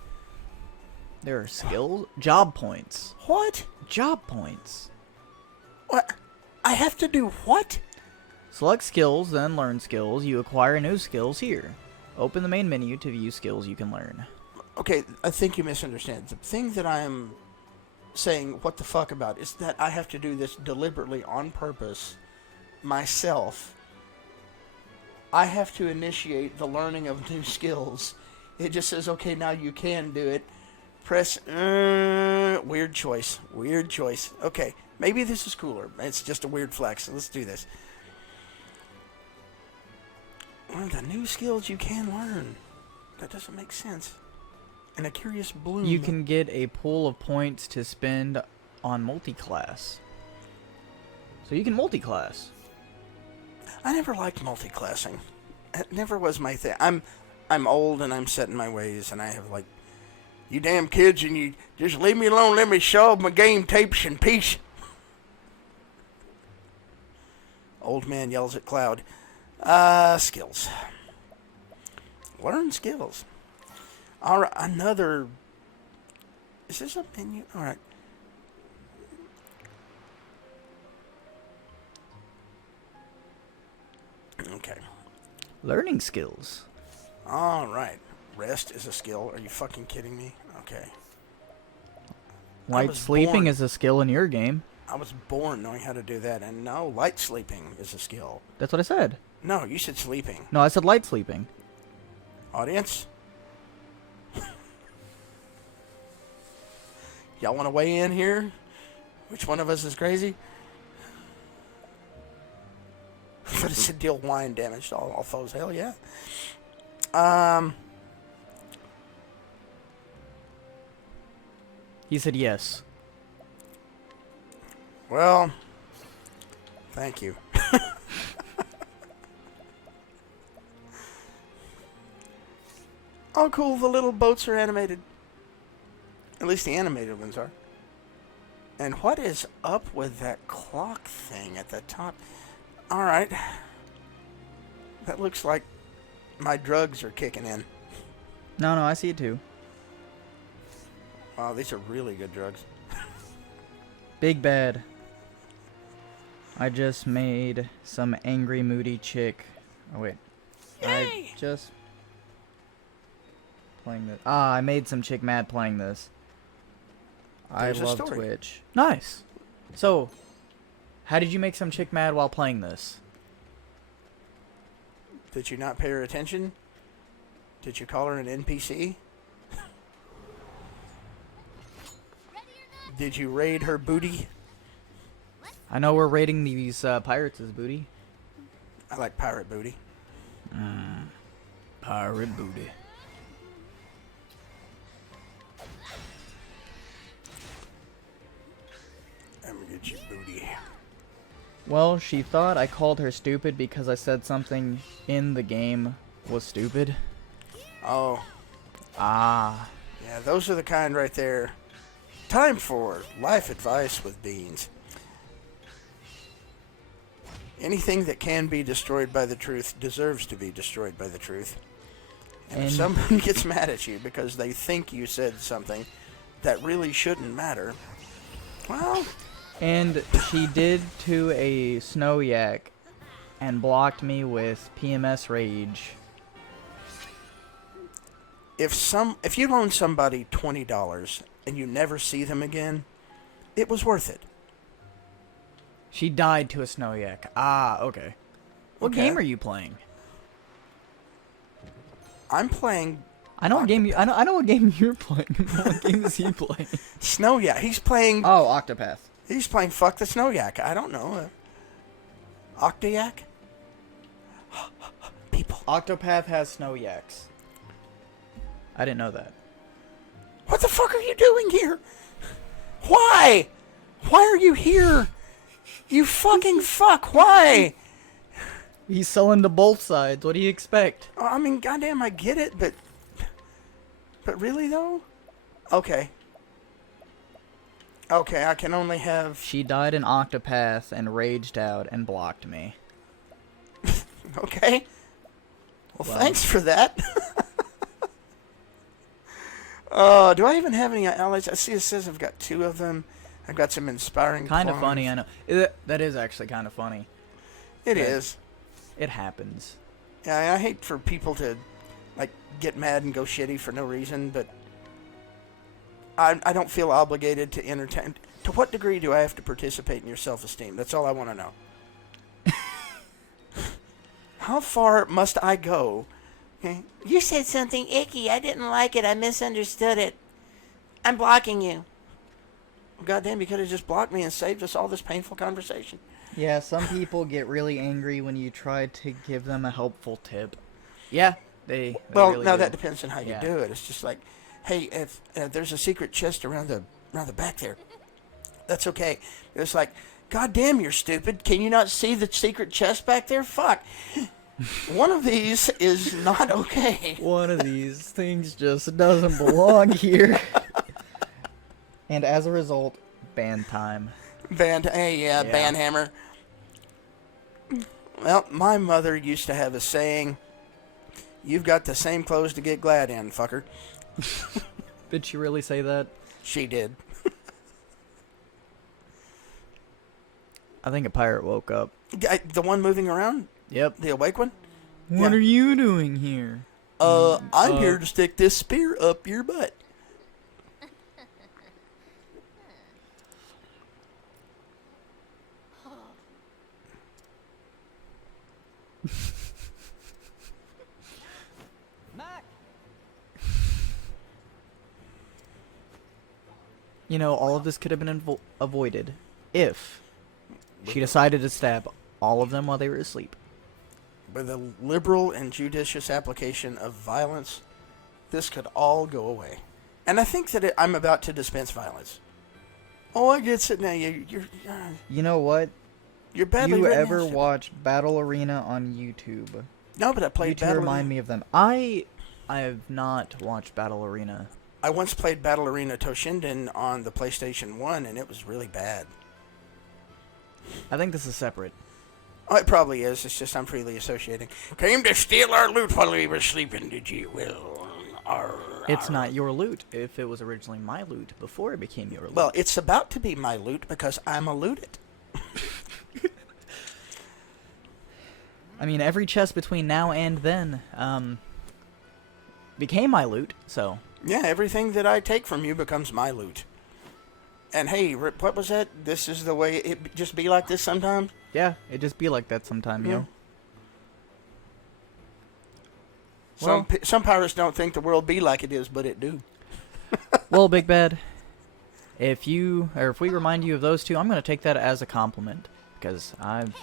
There are skills? Job points. What? Job points. What? I have to do what? Select skills, then learn skills. You acquire new skills here. Open the main menu to view skills you can learn. Okay, I think you misunderstand. The thing that I am saying what the fuck about is that I have to do this deliberately on purpose myself. I have to initiate the learning of new skills. It just says, okay, now you can do it. Press, weird choice. Weird choice. Okay, maybe this is cooler. It's just a weird flex. Let's do this. Learn the new skills you can learn. That doesn't make sense. And a curious bloom. You can get a pool of points to spend on multi-class. So you can multi-class. I never liked multi-classing. It never was my thing. I'm old and I'm set in my ways, and I have like, you damn kids, and you just leave me alone. Let me show my game tapes in peace. Old man yells at cloud. Skills. Learn skills. All right, another. Is this a menu? All right. Okay. Learning skills. All right. Rest is a skill. Are you fucking kidding me? Okay. Light was sleeping born- is a skill in your game. I was born knowing how to do that, and no, light sleeping is a skill. That's what I said. No, you said sleeping. No, I said light sleeping. Audience? Y'all want to weigh in here? Which one of us is crazy? But it's a deal wine damage to all foes. Hell yeah. He said yes. Well, thank you. Oh, cool. The little boats are animated. At least the animated ones are. And what is up with that clock thing at the top? All right. That looks like my drugs are kicking in. No, I see it too. Wow, these are really good drugs. Big bad. I just made some angry, moody chick. Oh, wait. I just... playing this. I made some chick mad playing this. There's I a love story. Twitch. Nice. So, how did you make some chick mad while playing this? Did you not pay her attention? Did you call her an NPC? Did you raid her booty? I know we're rating these pirates as booty. I like pirate booty. Pirate booty. I'm gonna get you booty. Well, she thought I called her stupid because I said something in the game was stupid. Oh, Ah. yeah, those are the kind right there. Time for life advice with Beans. Anything that can be destroyed by the truth deserves to be destroyed by the truth. And if And- someone gets mad at you because they think you said something that really shouldn't matter, well, And she did to a snow yak and blocked me with PMS rage. if you loan somebody $20 and you never see them again, it was worth it. She died to a snow yak. Ah, okay. What Okay. game are you playing? I'm playing I know what game you. I know what game you're playing. What game is he playing? Snow Yak. He's playing. Oh, Octopath. He's playing Fuck the Snow Yak. I don't know. Octayak? People. Octopath has snow yaks. I didn't know that. What the fuck are you doing here? Why? Why are you here? You fucking fuck. Why? He's selling to both sides. What do you expect? I mean, goddamn, I get it, but really though? Okay. Okay, I can only have. She died in Octopath and raged out and blocked me. Okay. Well, Well. thanks for that. Do I even have any allies? I see it says I've got 2 of them. I've got some inspiring. Kind of clones. funny, I know. That is actually kind of funny. It Yeah. is. It happens. Yeah, I hate for people to like get mad and go shitty for no reason, but I don't feel obligated to entertain. To what degree do I have to participate in your self-esteem? That's all I want to know. How far must I go? Okay. You said something icky. I didn't like it. I misunderstood it. I'm blocking you. Well, goddamn, you could have just blocked me and saved us all this painful conversation. Yeah, some people get really angry when you try to give them a helpful tip. Yeah, they Well, really now do. that depends on how you Yeah. do it. It's just like, hey, if there's a secret chest around the back there, that's okay. It's like, God damn, you're stupid. Can you not see the secret chest back there? Fuck. One of these is not okay. One of these things just doesn't belong here. And as a result, ban time. Hey, Yeah. Banhammer. Well, my mother used to have a saying, you've got the same clothes to get glad in, fucker. Did she really say that? She did. I think a pirate woke up. The one moving around? Yep. The awake one? What Yeah. are you doing here? I'm here to stick this spear up your butt. Mac! You know, all of this could have been avoided if she decided to stab all of them while they were asleep. With a liberal and judicious application of violence, this could all go away. And I think that I'm about to dispense violence. Oh, I get it now. You're You know what? badly You written ever answer. watch Battle Arena on YouTube? No, but I You played two Battle remind Arena. me of them. I have not watched Battle Arena. I once played Battle Arena Toshinden on the PlayStation 1, and it was really bad. I think this is separate. Oh, it probably is. It's just I'm freely associating. Came to steal our loot while we were sleeping, did you? Well, It's not your loot if it was originally my loot before it became your loot. Well, it's about to be my loot because I'm a looted. I mean, every chest between now and then became my loot, so... Yeah, everything that I take from you becomes my loot. And hey, Rip, what was that? This is the way it just be like this sometimes? Yeah, it just be like that sometime, Yeah. yo. Some pirates don't think the world be like it is, but it do. Well, Big Bad, if we remind you of those two, I'm going to take that as a compliment, because I've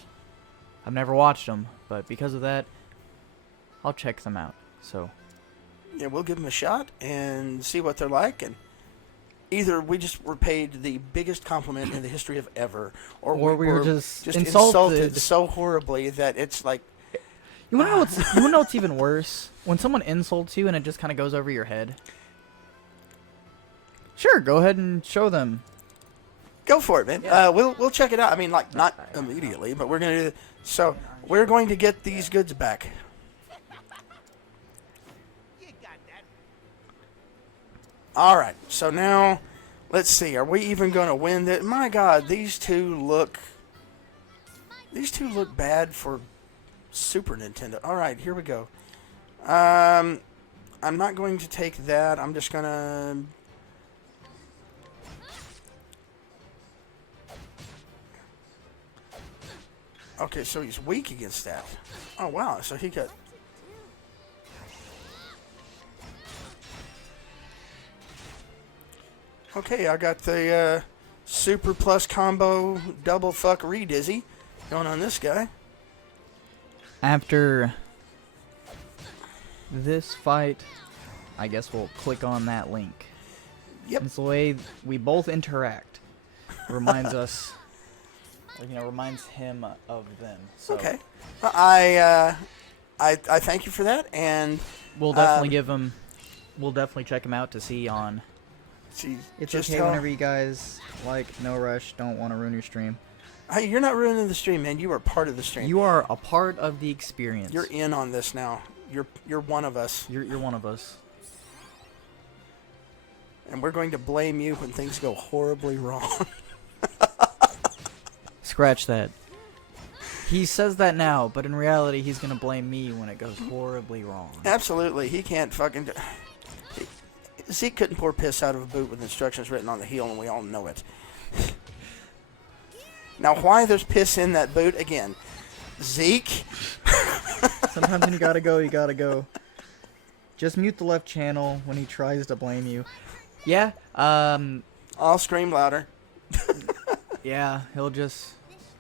never watched them, but because of that, I'll check them out, so... Yeah, we'll give them a shot and see what they're like, and either we just were paid the biggest compliment in the history of ever, or we were just insulted insulted. so horribly that it's like, You wanna know what's even worse? When someone insults you and it just kind of goes over your head. Sure, go ahead and show them. go for it, man. We'll check it out. I mean, like, not immediately, but we're gonna do. So we're going to get these goods back. You got that. All right. So now, let's see. Are we even going to win this? My God, these two look bad for Super Nintendo. All right, here we go. I'm not going to take that. I'm just gonna. Okay, so he's weak against that. Oh, wow. So he got... Okay, I got the super plus combo double fuck re-dizzy going on this guy. After this fight, I guess we'll click on that link. Yep. It's the way we both interact. Reminds us, reminds him of them. So Okay. I thank you for that, and we'll definitely give him. We'll definitely check him out to see on. see, It's just okay how- whenever you guys like, no rush. Don't want to ruin your stream. Hey, you're not ruining the stream, man. You are part of the stream. You are a part of the experience. You're in on this now. You're one of us, You're one of us. and we're going to blame you when things go horribly wrong. Scratch that. He says that now, but in reality, he's gonna blame me when it goes horribly wrong. Absolutely, he can't fucking. Zeke couldn't pour piss out of a boot with instructions written on the heel, and we all know it. Now, why there's piss in that boot again? Zeke? Sometimes when you gotta go, you gotta go. Just mute the left channel when he tries to blame you. Yeah, I'll scream louder. yeah, he'll just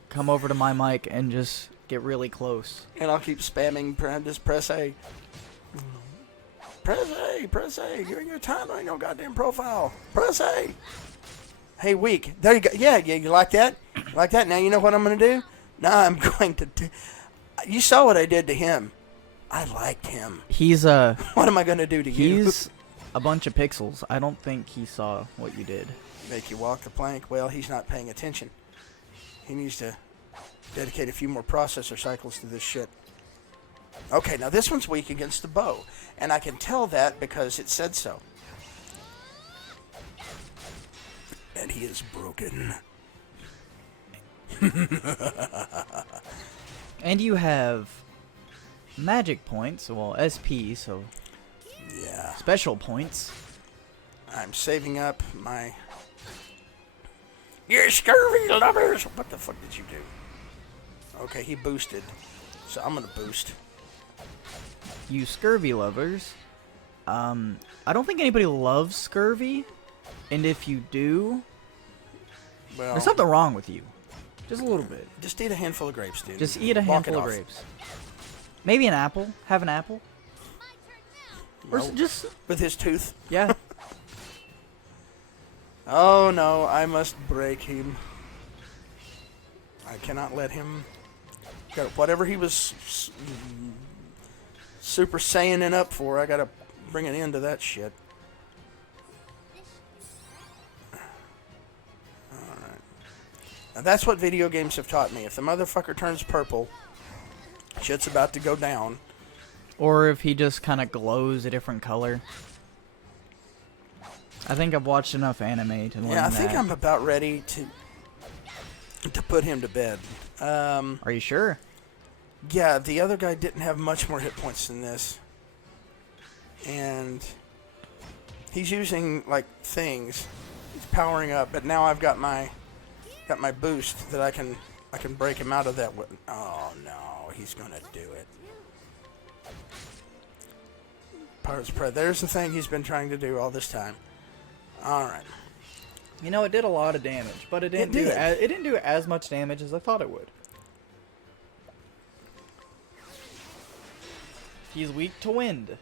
come over to my mic and just get really close. And I'll keep spamming, just press A. Press A, press A. You're in your timeline, your goddamn profile. Press A. Hey, weak. There you go. Yeah, you like that? Like that? Now you know what I'm going to do? Now I'm going to do... You saw what I did to him. I liked him. He's What am I going to do to you? he's a bunch of pixels. I don't think he saw what you did. Make you walk the plank. Well, he's not paying attention. He needs to dedicate a few more processor cycles to this shit. Okay, now this one's weak against the bow. And I can tell that because it said so. And he is broken. And you have magic points, well, SP, so Yeah. special points. I'm saving up my... You scurvy lovers! What the fuck did you do? Okay, he boosted. So I'm gonna boost. You scurvy lovers. I don't think anybody loves scurvy, and if you do, Well, there's something wrong with you. Just a little bit. just eat a handful of grapes, dude. Just eat a Walk it handful of off. grapes. Maybe an apple. Have an apple. Or No. just, With his tooth. yeah. Oh no, I must break him. I cannot let him... Whatever he was Super Saiyaning up for, I gotta bring an end to that shit. Alright. Now that's what video games have taught me. If the motherfucker turns purple, shit's about to go down. Or if he just kind of glows a different color. I think I've watched enough anime to learn Yeah, I that. think I'm about ready to put him to bed. Are you sure? Yeah, the other guy didn't have much more hit points than this. And he's using like things. He's powering up, but now I've got my boost that I can break him out of that. Oh no, he's gonna do it. Pirate's Prey. There's the thing he's been trying to do all this time. All right. You know, it did a lot of damage, but it didn't It do did. it didn't do as much damage as I thought it would. He's weak to wind.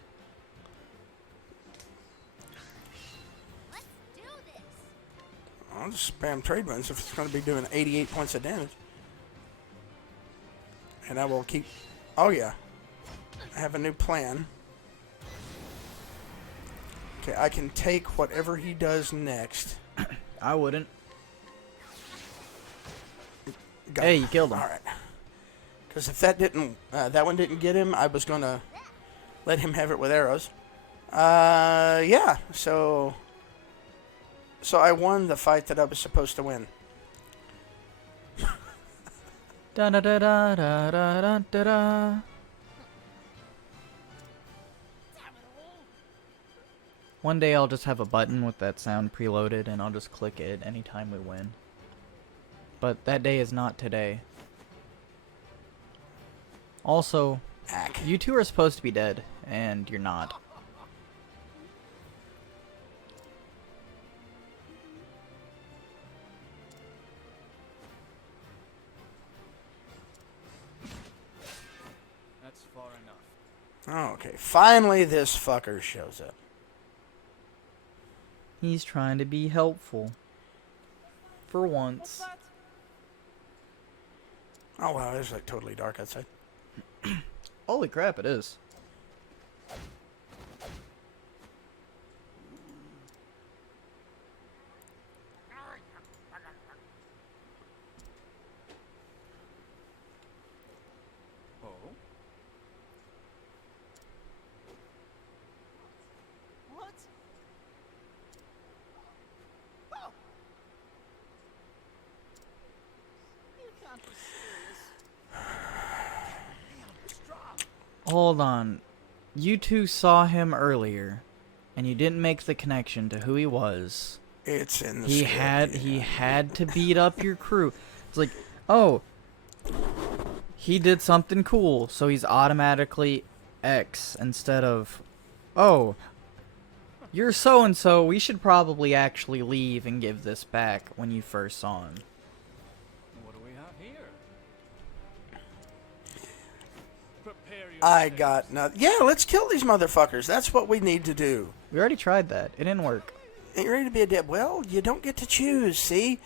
Let's do this. I'll just spam trade runs if it's going to be doing 88 points of damage. And I will keep... Oh, yeah. I have a new plan. Okay, I can take whatever he does next. I wouldn't. Got Hey, him. you killed him. All right. Because if that didn't... that one didn't get him, I was going to let him have it with arrows. Yeah. So I won the fight that I was supposed to win. Da da da da da da da da da. One day I'll just have a button with that sound preloaded and I'll just click it anytime we win. But that day is not today. Also, Ack. you two are supposed to be dead, and you're not. That's far enough. Oh, okay. Finally, this fucker shows up. He's trying to be helpful. For What's once. that? Oh, wow. It's like totally dark outside. Holy crap, it is. Oh? What? Oh! You can't be serious. Hold on. You two saw him earlier, and you didn't make the connection to who he was. It's in the He script, had to beat up your crew. It's like, oh, he did something cool, so he's automatically X instead of, oh, you're so and so. We should probably actually leave and give this back when you first saw him. What do we have here? Prepare I yourselves. got nothing. Yeah, let's kill these motherfuckers. That's what we need to do. We already tried that. It didn't work. Ain't ready to be a dead. Well, you don't get to choose, see?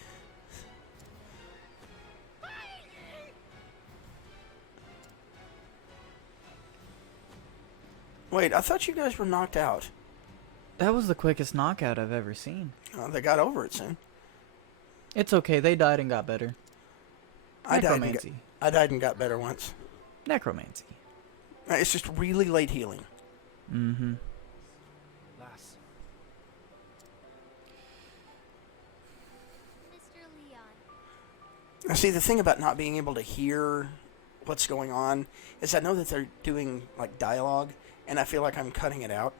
Wait, I thought you guys were knocked out. That was the quickest knockout I've ever seen. Oh, they got over it soon. It's okay. They died and got better. I died, and got, Necromancy. I died and got better once. Necromancy. It's just really late healing. Mm-hmm. Lass. Mr. Leon. Now, see, the thing about not being able to hear what's going on is I know that they're doing, like, dialogue, and I feel like I'm cutting it out.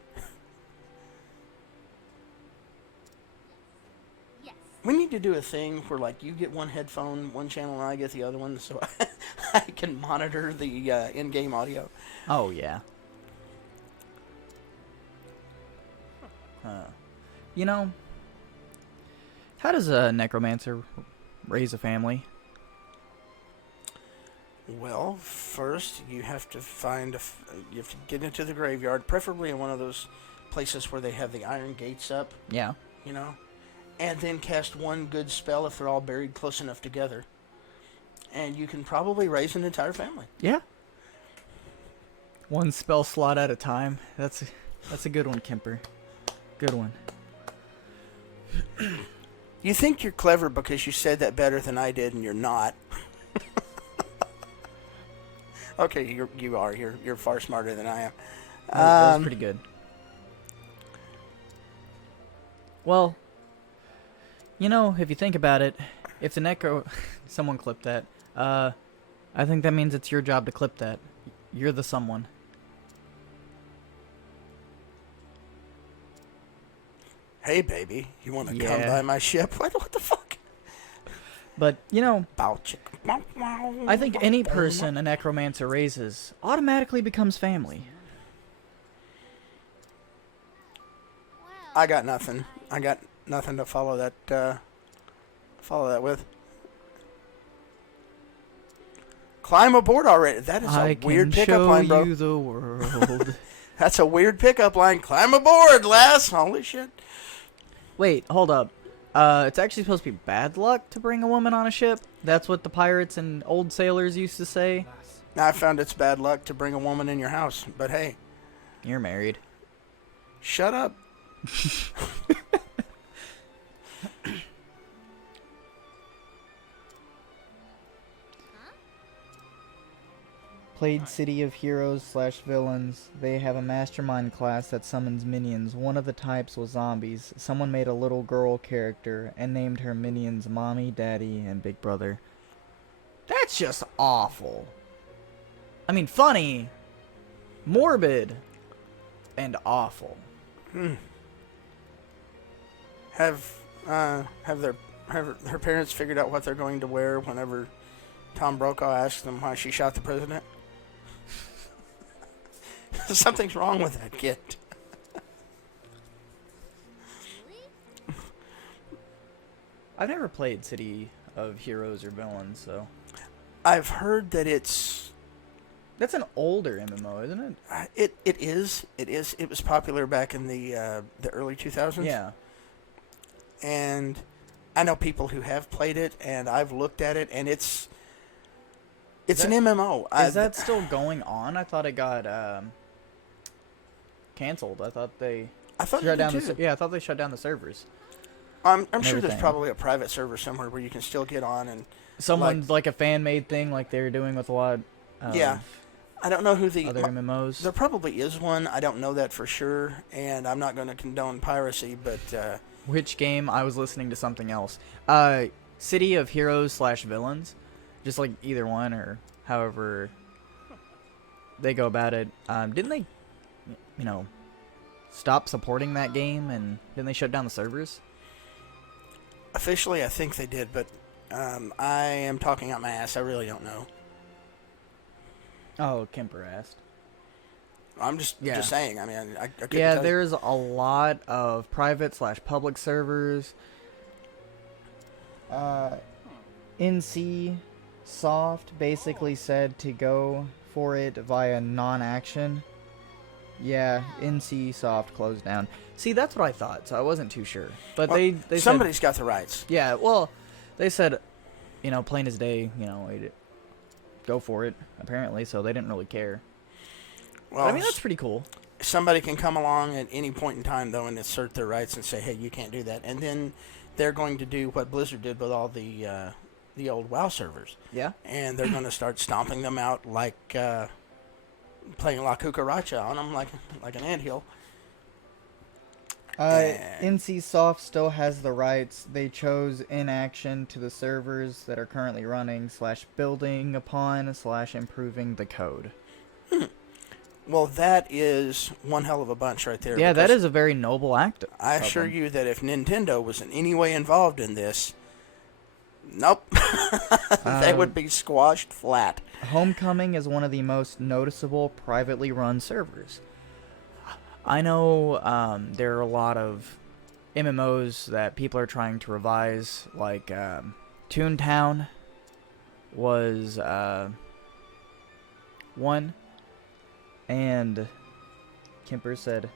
Yes. We need to do a thing where, like, you get one headphone, one channel, and I get the other one, so I can monitor the in-game audio. Oh, yeah. You know, how does a necromancer raise a family? Well, first you have to find you have to get into the graveyard, preferably in one of those places where they have the iron gates up, Yeah. you know, and then cast one good spell if they're all buried close enough together, and you can probably raise an entire family. Yeah. One spell slot at a time. That's a good one, Kemper. Good one. You think you're clever because you said that better than I did, and you're not. Okay, you are. You're far smarter than I am. That was pretty good. Well, you know, if you think about it, if the necro... someone clipped that. I think that means it's your job to clip that. You're the someone. Hey, baby, you want to come Yeah. by my ship? What the fuck? But, you know, Bow chick. I think any person a necromancer raises automatically becomes family. Well, I got nothing. I got nothing to follow that with. Climb aboard already. That is a weird pickup line, bro. I can show you the world. That's a weird pickup line. Climb aboard, lass. Holy shit. Wait, hold up. It's actually supposed to be bad luck to bring a woman on a ship? That's what the pirates and old sailors used to say? Lass. Now, I found it's bad luck to bring a woman in your house, but hey, You're married. shut up. Played City of Heroes / villains. They have a mastermind class that summons minions. One of the types was zombies. Someone made a little girl character and named her minions Mommy, Daddy, and Big Brother. That's just awful. I mean, funny, morbid, and awful. Have her parents figured out what they're going to wear whenever Tom Brokaw asks them why she shot the president? Something's wrong with that kid. Really? I've never played City of Heroes or Villains, so I've heard that it's that's an older MMO, isn't it? it is. It was popular back in the early 2000s. Yeah. And I know people who have played it, and I've looked at it, and it's an MMO. Is that still going on? I thought it got canceled. I thought they I thought shut it down did the too. yeah. I thought they shut down the servers. I'm sure there's everything. probably a private server somewhere where you can still get on and Someone like a fan made thing, like they were doing with a lot. Of yeah. I don't know who the Other MMOs. there probably is one. I don't know that for sure, and I'm not going to condone piracy, but Which game? I was listening to something else. City of Heroes / Villains, just like either one or however they go about it. Didn't they, stop supporting that game, and didn't they shut down the servers? officially I think they did, but I am talking out my ass. I really don't know. Oh, Kemper asked. I'm just Yeah. saying. I mean, I couldn't Yeah, tell you. there's a lot of private / public servers. NC Soft basically said to go for it via non-action. Yeah, NC Soft closed down. See, that's what I thought, so I wasn't too sure. But Well, they said, somebody's got the rights. yeah, well, they said, plain as day, go for it, apparently, so they didn't really care. Well, But, I mean, that's pretty cool. somebody can come along at any point in time, though, and assert their rights and say, hey, you can't do that. And then they're going to do what Blizzard did with all the old WoW servers. Yeah. And they're going to start stomping them out like playing La Cucaracha on them like an anthill. NC Soft still has the rights. They chose inaction to the servers that are currently running / building upon / improving the code. Well, that is one hell of a bunch right there. Yeah, that because is a very noble act. I of assure them. you that if Nintendo was in any way involved in this, nope, they would be squashed flat. Homecoming is one of the most noticeable privately run servers. I know there are a lot of MMOs that people are trying to revise, like Toontown was one, and Kemper said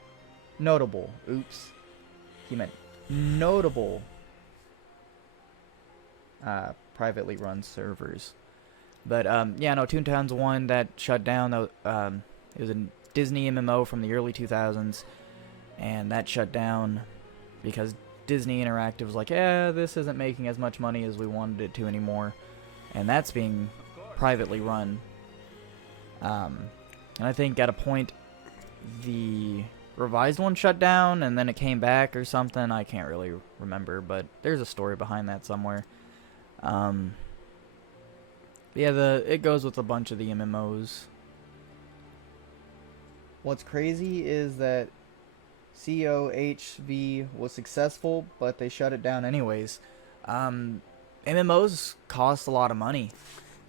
notable. Oops. He meant notable privately run servers. But yeah, no, Toontown's one that shut down. It was a Disney MMO from the early 2000s, and that shut down because Disney Interactive was like, yeah, this isn't making as much money as we wanted it to anymore, and that's being privately run. And I think at a point the revised one shut down, and then it came back or something. I can't really remember, but there's a story behind that somewhere. Yeah, it goes with a bunch of the MMOs. What's crazy is that COHV was successful, but they shut it down anyways. MMOs cost a lot of money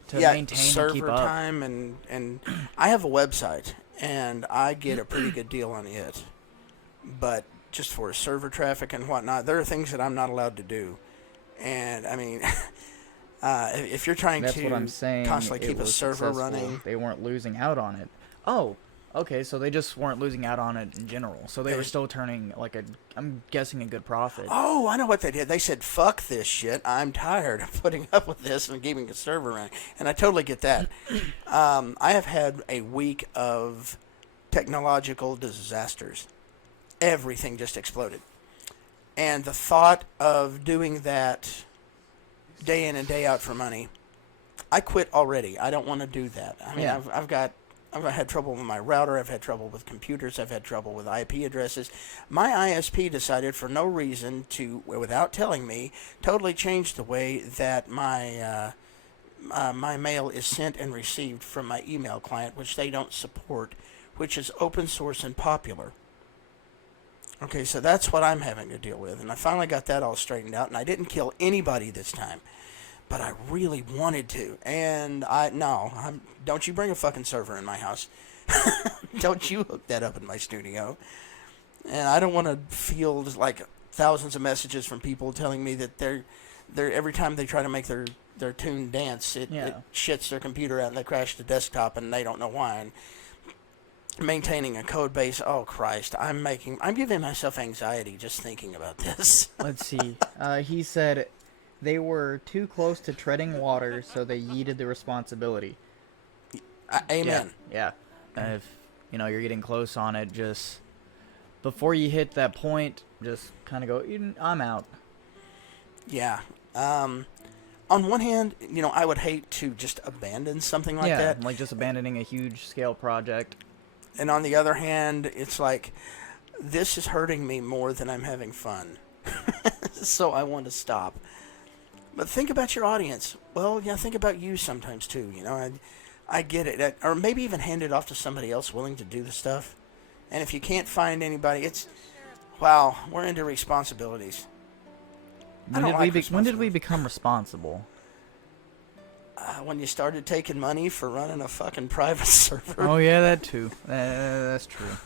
to maintain server and keep up. time and I have a website and I get a pretty good deal on it, but just for server traffic and whatnot, there are things that I'm not allowed to do. And I mean, if you're trying That's to what I'm saying. constantly It keep a was server successful. running, They weren't losing out on it. Oh, okay. So they just weren't losing out on it in general. So they were still turning I'm guessing a good profit. oh, I know what they did. They said, fuck this shit. I'm tired of putting up with this and keeping a server running. And I totally get that. I have had a week of technological disasters. Everything just exploded. And the thought of doing that day in and day out for money, I quit already. I don't want to do that. I mean, Yeah. I've had trouble with my router. I've had trouble with computers. I've had trouble with IP addresses. My ISP decided for no reason to, without telling me, totally change the way that my my mail is sent and received from my email client, which they don't support, which is open source and popular. Okay, so that's what I'm having to deal with, and I finally got that all straightened out, and I didn't kill anybody this time. But I really wanted to, and don't you bring a fucking server in my house. Don't you hook that up in my studio. And I don't want to field like thousands of messages from people telling me that they're every time they try to make their tune dance, it shits their computer out and they crash the desktop and they don't know why. And maintaining a code base, oh Christ, I'm giving myself anxiety just thinking about this. Let's see. He said they were too close to treading water, so they yeeted the responsibility. Amen. Yeah. If you're getting close on it, just before you hit that point, just kind of go, I'm out. Yeah. On one hand, I would hate to just abandon something like that. Yeah, like just abandoning a huge scale project. And on the other hand, it's like, this is hurting me more than I'm having fun. So I want to stop. But think about your audience. Well, yeah, think about you sometimes too. I get it. Or maybe even hand it off to somebody else willing to do the stuff. And if you can't find anybody, wow, we're into responsibilities. When did we become responsible? When you started taking money for running a fucking private server. Oh yeah, that too. That's true.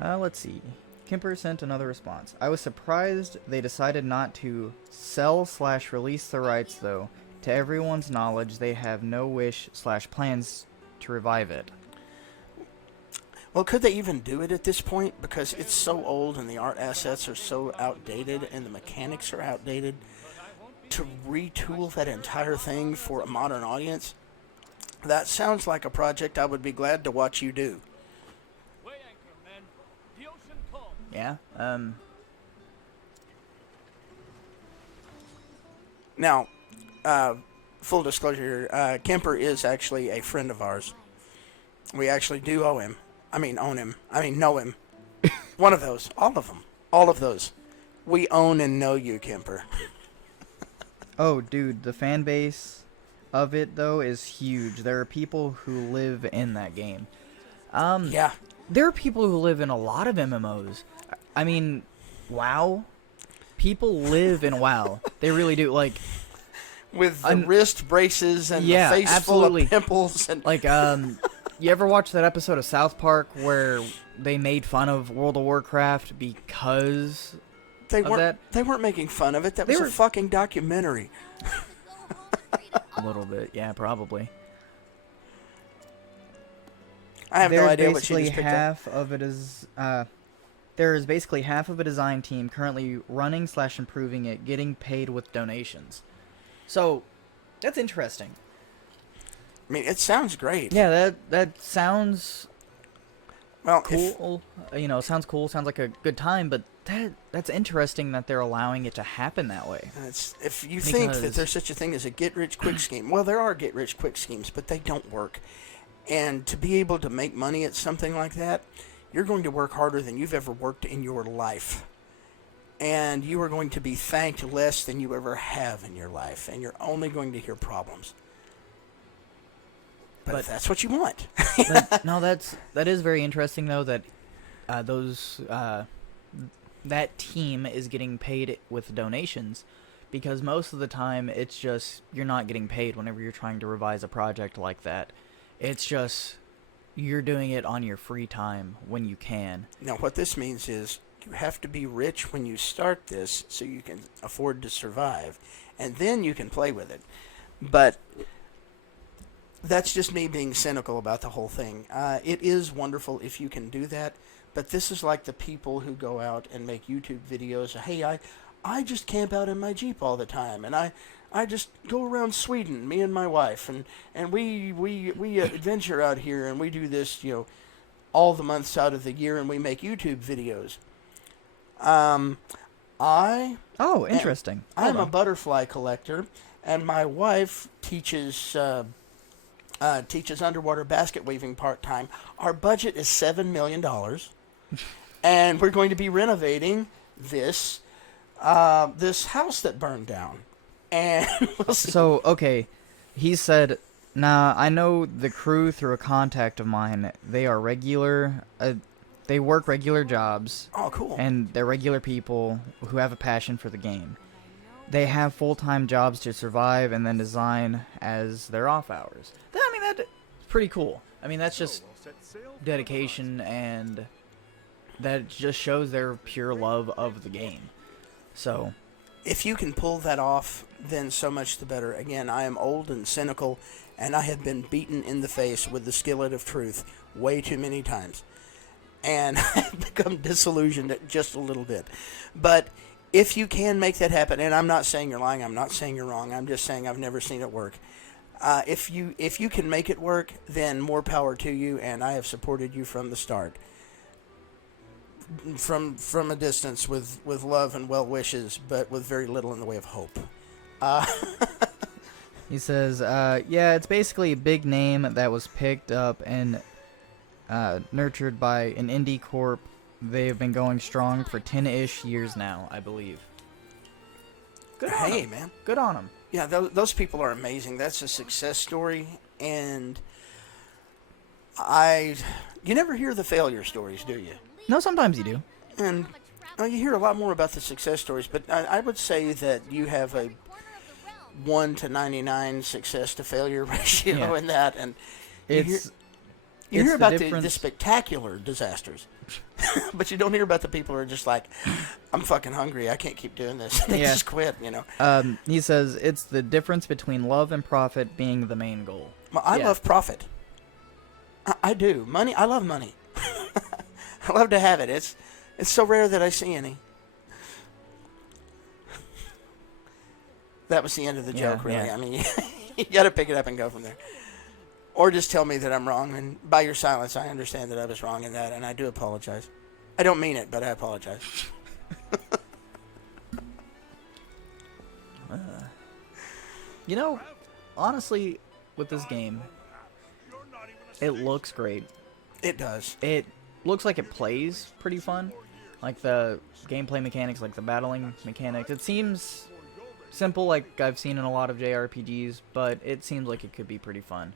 Let's see. Kemper sent another response. I was surprised they decided not to sell/release the rights, though. To everyone's knowledge, they have no wish/plans to revive it. Well, could they even do it at this point? Because it's so old and the art assets are so outdated and the mechanics are outdated. To retool that entire thing for a modern audience, that sounds like a project I would be glad to watch you do. Weigh anchor, men. The ocean calls. Yeah. Now, full disclosure, Kemper is actually a friend of ours. We actually do own him. Know him. One of those. All of them. All of those. We own and know you, Kemper. Oh, dude, the fan base of it, though, is huge. There are people who live in that game. Yeah. There are people who live in a lot of MMOs. I mean, WoW? People live in WoW. They really do. Like, with the wrist braces and the face absolutely. full of pimples. And like, you ever watch that episode of South Park where they made fun of World of Warcraft because they of that? They weren't making fun of it. That was a fucking documentary. A little bit, yeah, probably. I have no idea what you just picked up. There is basically half of a design team currently running/improving it, getting paid with donations. So, that's interesting. I mean, it sounds great. Yeah, that sounds well cool. Sounds cool. Sounds like a good time. But that's interesting that they're allowing it to happen that way. If you think that there's such a thing as a get-rich-quick scheme, well, there are get-rich-quick schemes, but they don't work. And to be able to make money at something like that, you're going to work harder than you've ever worked in your life. And you are going to be thanked less than you ever have in your life. And you're only going to hear problems. But if that's what you want. No, that is very interesting, though, that that team is getting paid with donations. Because most of the time, it's just, you're not getting paid whenever you're trying to revise a project like that. It's just, you're doing it on your free time when you can. Now, what this means is, you have to be rich when you start this so you can afford to survive. And then you can play with it. But that's just me being cynical about the whole thing. It is wonderful if you can do that. But this is like the people who go out and make YouTube videos. Hey, I just camp out in my Jeep all the time. And I just go around Sweden, me and my wife. And we adventure out here. And we do this, all the months out of the year. And we make YouTube videos. Interesting. I'm a butterfly collector, and my wife teaches underwater basket weaving part-time. Our budget is $7 million, and we're going to be renovating this house that burned down. And we'll see. So, okay, he said, nah, I know the crew through a contact of mine. They are regular... They work regular jobs. Oh, cool. And they're regular people who have a passion for the game. they have full-time jobs to survive and then design as their off hours. I mean, that's pretty cool. I mean, that's just dedication, and that just shows their pure love of the game. So, If you can pull that off, then so much the better. Again, I am old and cynical, and I have been beaten in the face with the skillet of truth way too many times. And I've become disillusioned just a little bit. But if you can make that happen, and I'm not saying you're lying, I'm not saying you're wrong, I'm just saying I've never seen it work. If you can make it work, then more power to you, and I have supported you from the start. From a distance with love and well wishes, but with very little in the way of hope. he says, yeah, it's basically a big name that was picked up and nurtured by an indie corp. They've been going strong for 10-ish years now, I believe. Good on Hey, 'em. man. Good on them. Yeah, those people are amazing. That's a success story, and you never hear the failure stories, do you? No, sometimes you do. And you hear a lot more about the success stories, but I would say that you have a 1 to 99 success to failure ratio Yeah. in that, and you hear, It's you hear the about the difference- spectacular disasters, but you don't hear about the people who are just like, I'm fucking hungry, I can't keep doing this. They Yeah. just quit, you know. He says it's the difference between love and profit being the main goal. Well, I Yeah. love profit. I do. Money, I love money. I love to have it. It's so rare that I see any. That was the end of the Yeah, joke, really. yeah. I mean, you got to pick it up and go from there. Or just tell me that I'm wrong, and by your silence, I understand that I was wrong in that, and I do apologize. I don't mean it, but I apologize. You know, honestly, with this game, it looks great. It does. It looks like it plays pretty fun. Like the gameplay mechanics, like the battling mechanics. It seems simple like I've seen in a lot of JRPGs, but it seems like it could be pretty fun.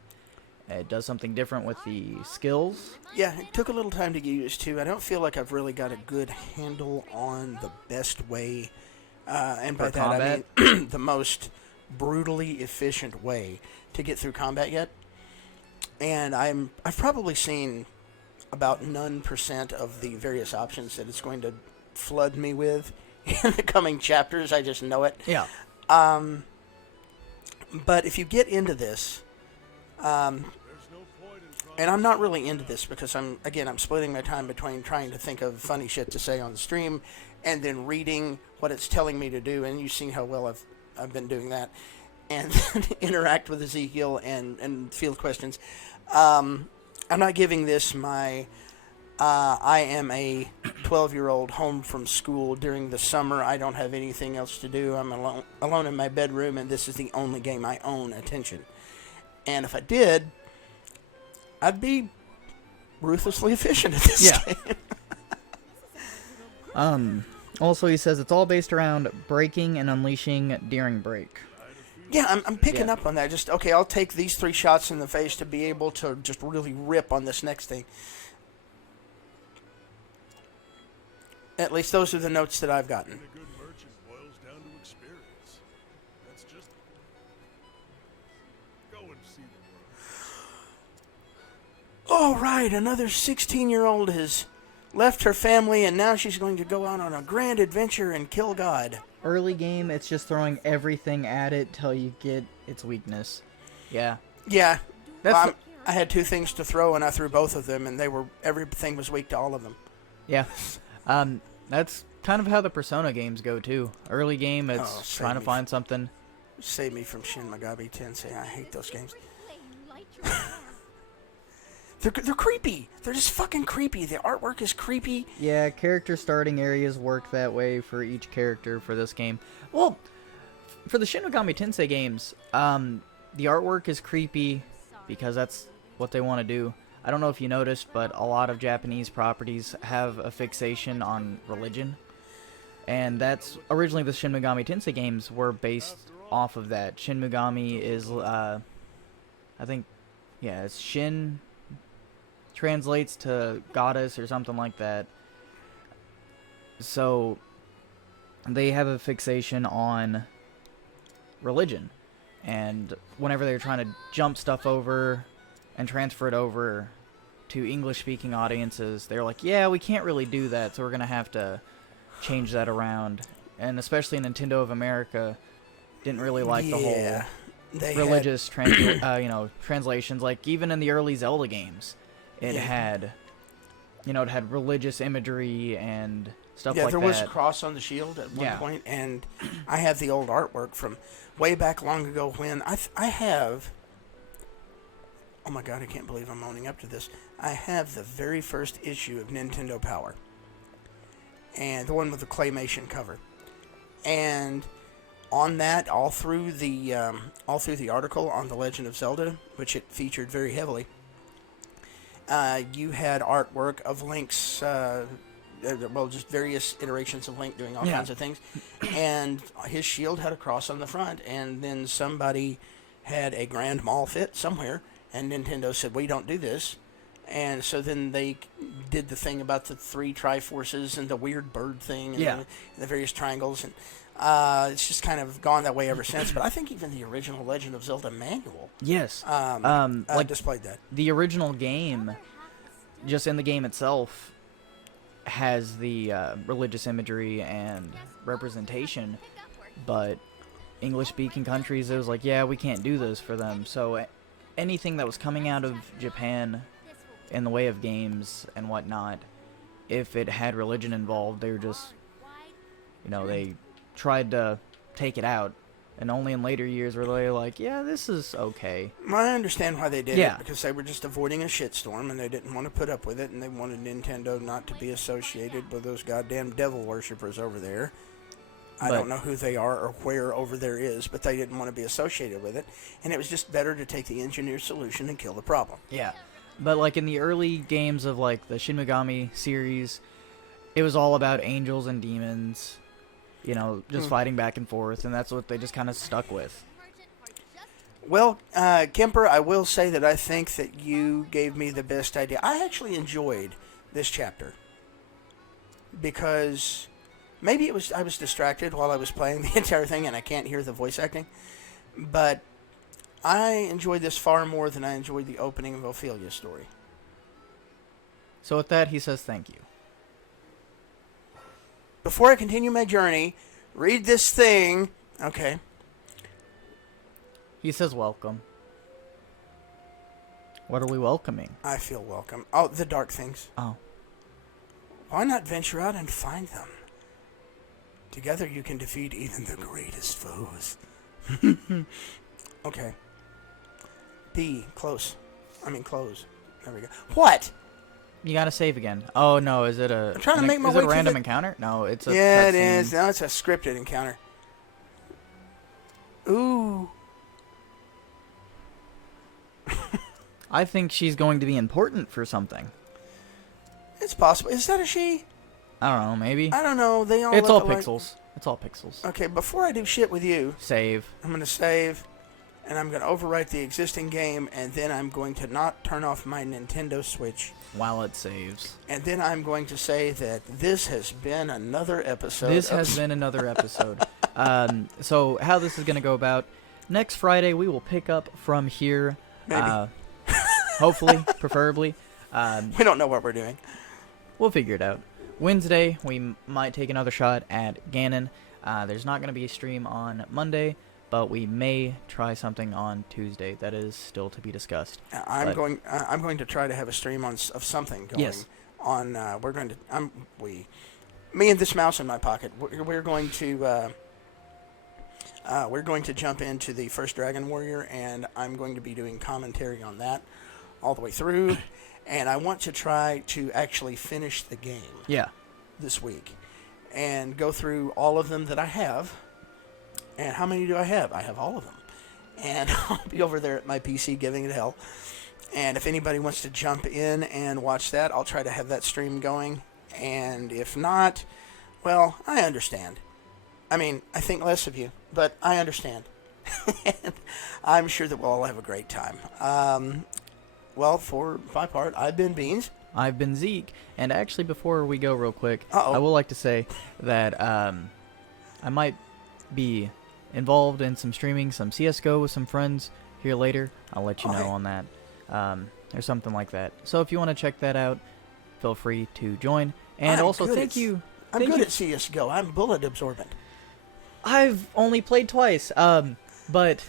It does something different with the skills. Yeah, it took a little time to get used to. I don't feel like I've really got a good handle on the best way, and by For that combat? I mean the most brutally efficient way to get through combat yet. And I've probably seen about 9% of the various options that it's going to flood me with in the coming chapters. I just know it. Yeah. But if you get into this, and I'm not really into this because I'm splitting my time between trying to think of funny shit to say on the stream and then reading what it's telling me to do, and you've seen how well I've been doing that, and then interact with Ezekiel and field questions. I'm not giving this my I am a 12-year-old home from school during the summer. I don't have anything else to do. I'm alone in my bedroom, and this is the only game I own attention. And if I did, I'd be ruthlessly efficient at this Yeah. game. Also, he says it's all based around breaking and unleashing during break. Yeah, I'm picking Yeah. up on that. Just, okay, I'll take these 3 shots in the face to be able to just really rip on this next thing. At least those are the notes that I've gotten. A good merchant boils down to experience. That's just. Go and see the world. All right, another 16-year-old has left her family, and now she's going to go out on a grand adventure and kill God. Early game, it's just throwing everything at it till you get its weakness. Yeah. Yeah, That's well, I had 2 things to throw, and I threw both of them, and everything was weak to all of them. Yeah. That's kind of how the Persona games go, too. Early game, it's save trying to me. find something. Save me from Shin Megami Tensei. I hate those games. They're creepy. They're just fucking creepy. The artwork is creepy. Yeah, character starting areas work that way for each character for this game. Well, for the Shin Megami Tensei games, the artwork is creepy because that's what they want to do. I don't know if you noticed, but a lot of Japanese properties have a fixation on religion. And that's originally the Shin Megami Tensei games were based off of that. Shin Megami is, I think, yeah, it's Shin translates to goddess or something like that. So they have a fixation on religion. And whenever they were trying to jump stuff over and transfer it over to English-speaking audiences, they were like, yeah, we can't really do that, so we're going to have to change that around. And especially Nintendo of America didn't really like the whole They religious translations. Like, even in the early Zelda games, it had, it had religious imagery and stuff like that. Yeah, there was a cross on the shield at one point, and I have the old artwork from way back long ago when I have. Oh my God, I can't believe I'm owning up to this. I have the very first issue of Nintendo Power, and the one with the claymation cover, and on that, all through the article on the Legend of Zelda, which it featured very heavily, you had artwork of Link's, just various iterations of Link doing all kinds of things, and his shield had a cross on the front, and then somebody had a Grand Mall fit somewhere, and Nintendo said, we don't do this. And so then they did the thing about the 3 Triforces and the weird bird thing and the various triangles, and it's just kind of gone that way ever since. But I think even the original Legend of Zelda manual displayed that. The original game, just in the game itself, has the religious imagery and representation, but English-speaking countries, it was like, yeah, we can't do this for them. So anything that was coming out of Japan in the way of games and whatnot, if it had religion involved, they were just, they tried to take it out. And only in later years were they like, yeah, this is okay. Well, I understand why they did it, because they were just avoiding a shitstorm, and they didn't want to put up with it, and they wanted Nintendo not to be associated with those goddamn devil worshippers over there. I don't know who they are or where over there is, but they didn't want to be associated with it, and it was just better to take the engineered solution and kill the problem. Yeah. But, like, in the early games of, like, the Shin Megami series, it was all about angels and demons, just fighting back and forth, and that's what they just kind of stuck with. Well, Kemper, I will say that I think that you gave me the best idea. I actually enjoyed this chapter, because maybe I was distracted while I was playing the entire thing, and I can't hear the voice acting, but I enjoyed this far more than I enjoyed the opening of Ophelia's story. So with that, he says thank you. Before I continue my journey, read this thing. Okay. He says welcome. What are we welcoming? I feel welcome. Oh, the dark things. Oh. Why not venture out and find them? Together you can defeat even the greatest foes. Okay. Close. There we go. What? You gotta save again. Oh no, is it a? I'm trying to make my way. Is it a random encounter? No, it's a. Yeah, it is. No, it's a scripted encounter. Ooh. I think she's going to be important for something. It's possible. Is that a she? I don't know. Maybe. I don't know. They all. It's all look alike. pixels. It's all pixels. Okay, before I do shit with you, Save. I'm gonna save. And I'm going to overwrite the existing game, and then I'm going to not turn off my Nintendo Switch. While it saves. And then I'm going to say that this has been another episode. This has been another episode. So how this is going to go about, next Friday we will pick up from here. Maybe. Hopefully, preferably. We don't know what we're doing. We'll figure it out. Wednesday, we might take another shot at Ganon. There's not going to be a stream on Monday, but we may try something on Tuesday. That is still to be discussed. I'm going to try to have a stream of something going. Yes. On me and this mouse in my pocket. We're going to jump into the first Dragon Warrior, and I'm going to be doing commentary on that all the way through. And I want to try to actually finish the game. Yeah. This week, and go through all of them that I have. And how many do I have? I have all of them. And I'll be over there at my PC giving it hell. And if anybody wants to jump in and watch that, I'll try to have that stream going. And if not, well, I understand. I mean, I think less of you, but I understand. And I'm sure that we'll all have a great time. Well, for my part, I've been Beans. I've been Zeke. And actually, before we go real quick, Uh-oh. I would like to say that I might be involved in some streaming, some CS:GO with some friends here later. I'll let you know on that, or something like that. So if you want to check that out, feel free to join. And I'm also, good thank at- you. I'm thank good you. at CS:GO. I'm bullet absorbent. I've only played twice, but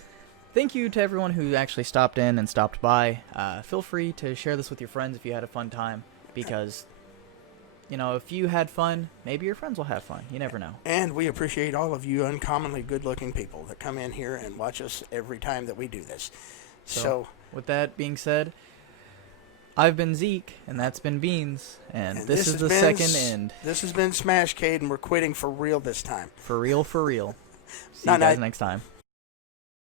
thank you to everyone who actually stopped in and stopped by. Feel free to share this with your friends if you had a fun time, because, you know, if you had fun, maybe your friends will have fun. You never know. And we appreciate all of you uncommonly good-looking people that come in here and watch us every time that we do this. So With that being said, I've been Zeke, and that's been Beans, and this is has the been second end. This has been Smashcade, and we're quitting for real this time. For real, for real. See you Night, guys night. next time.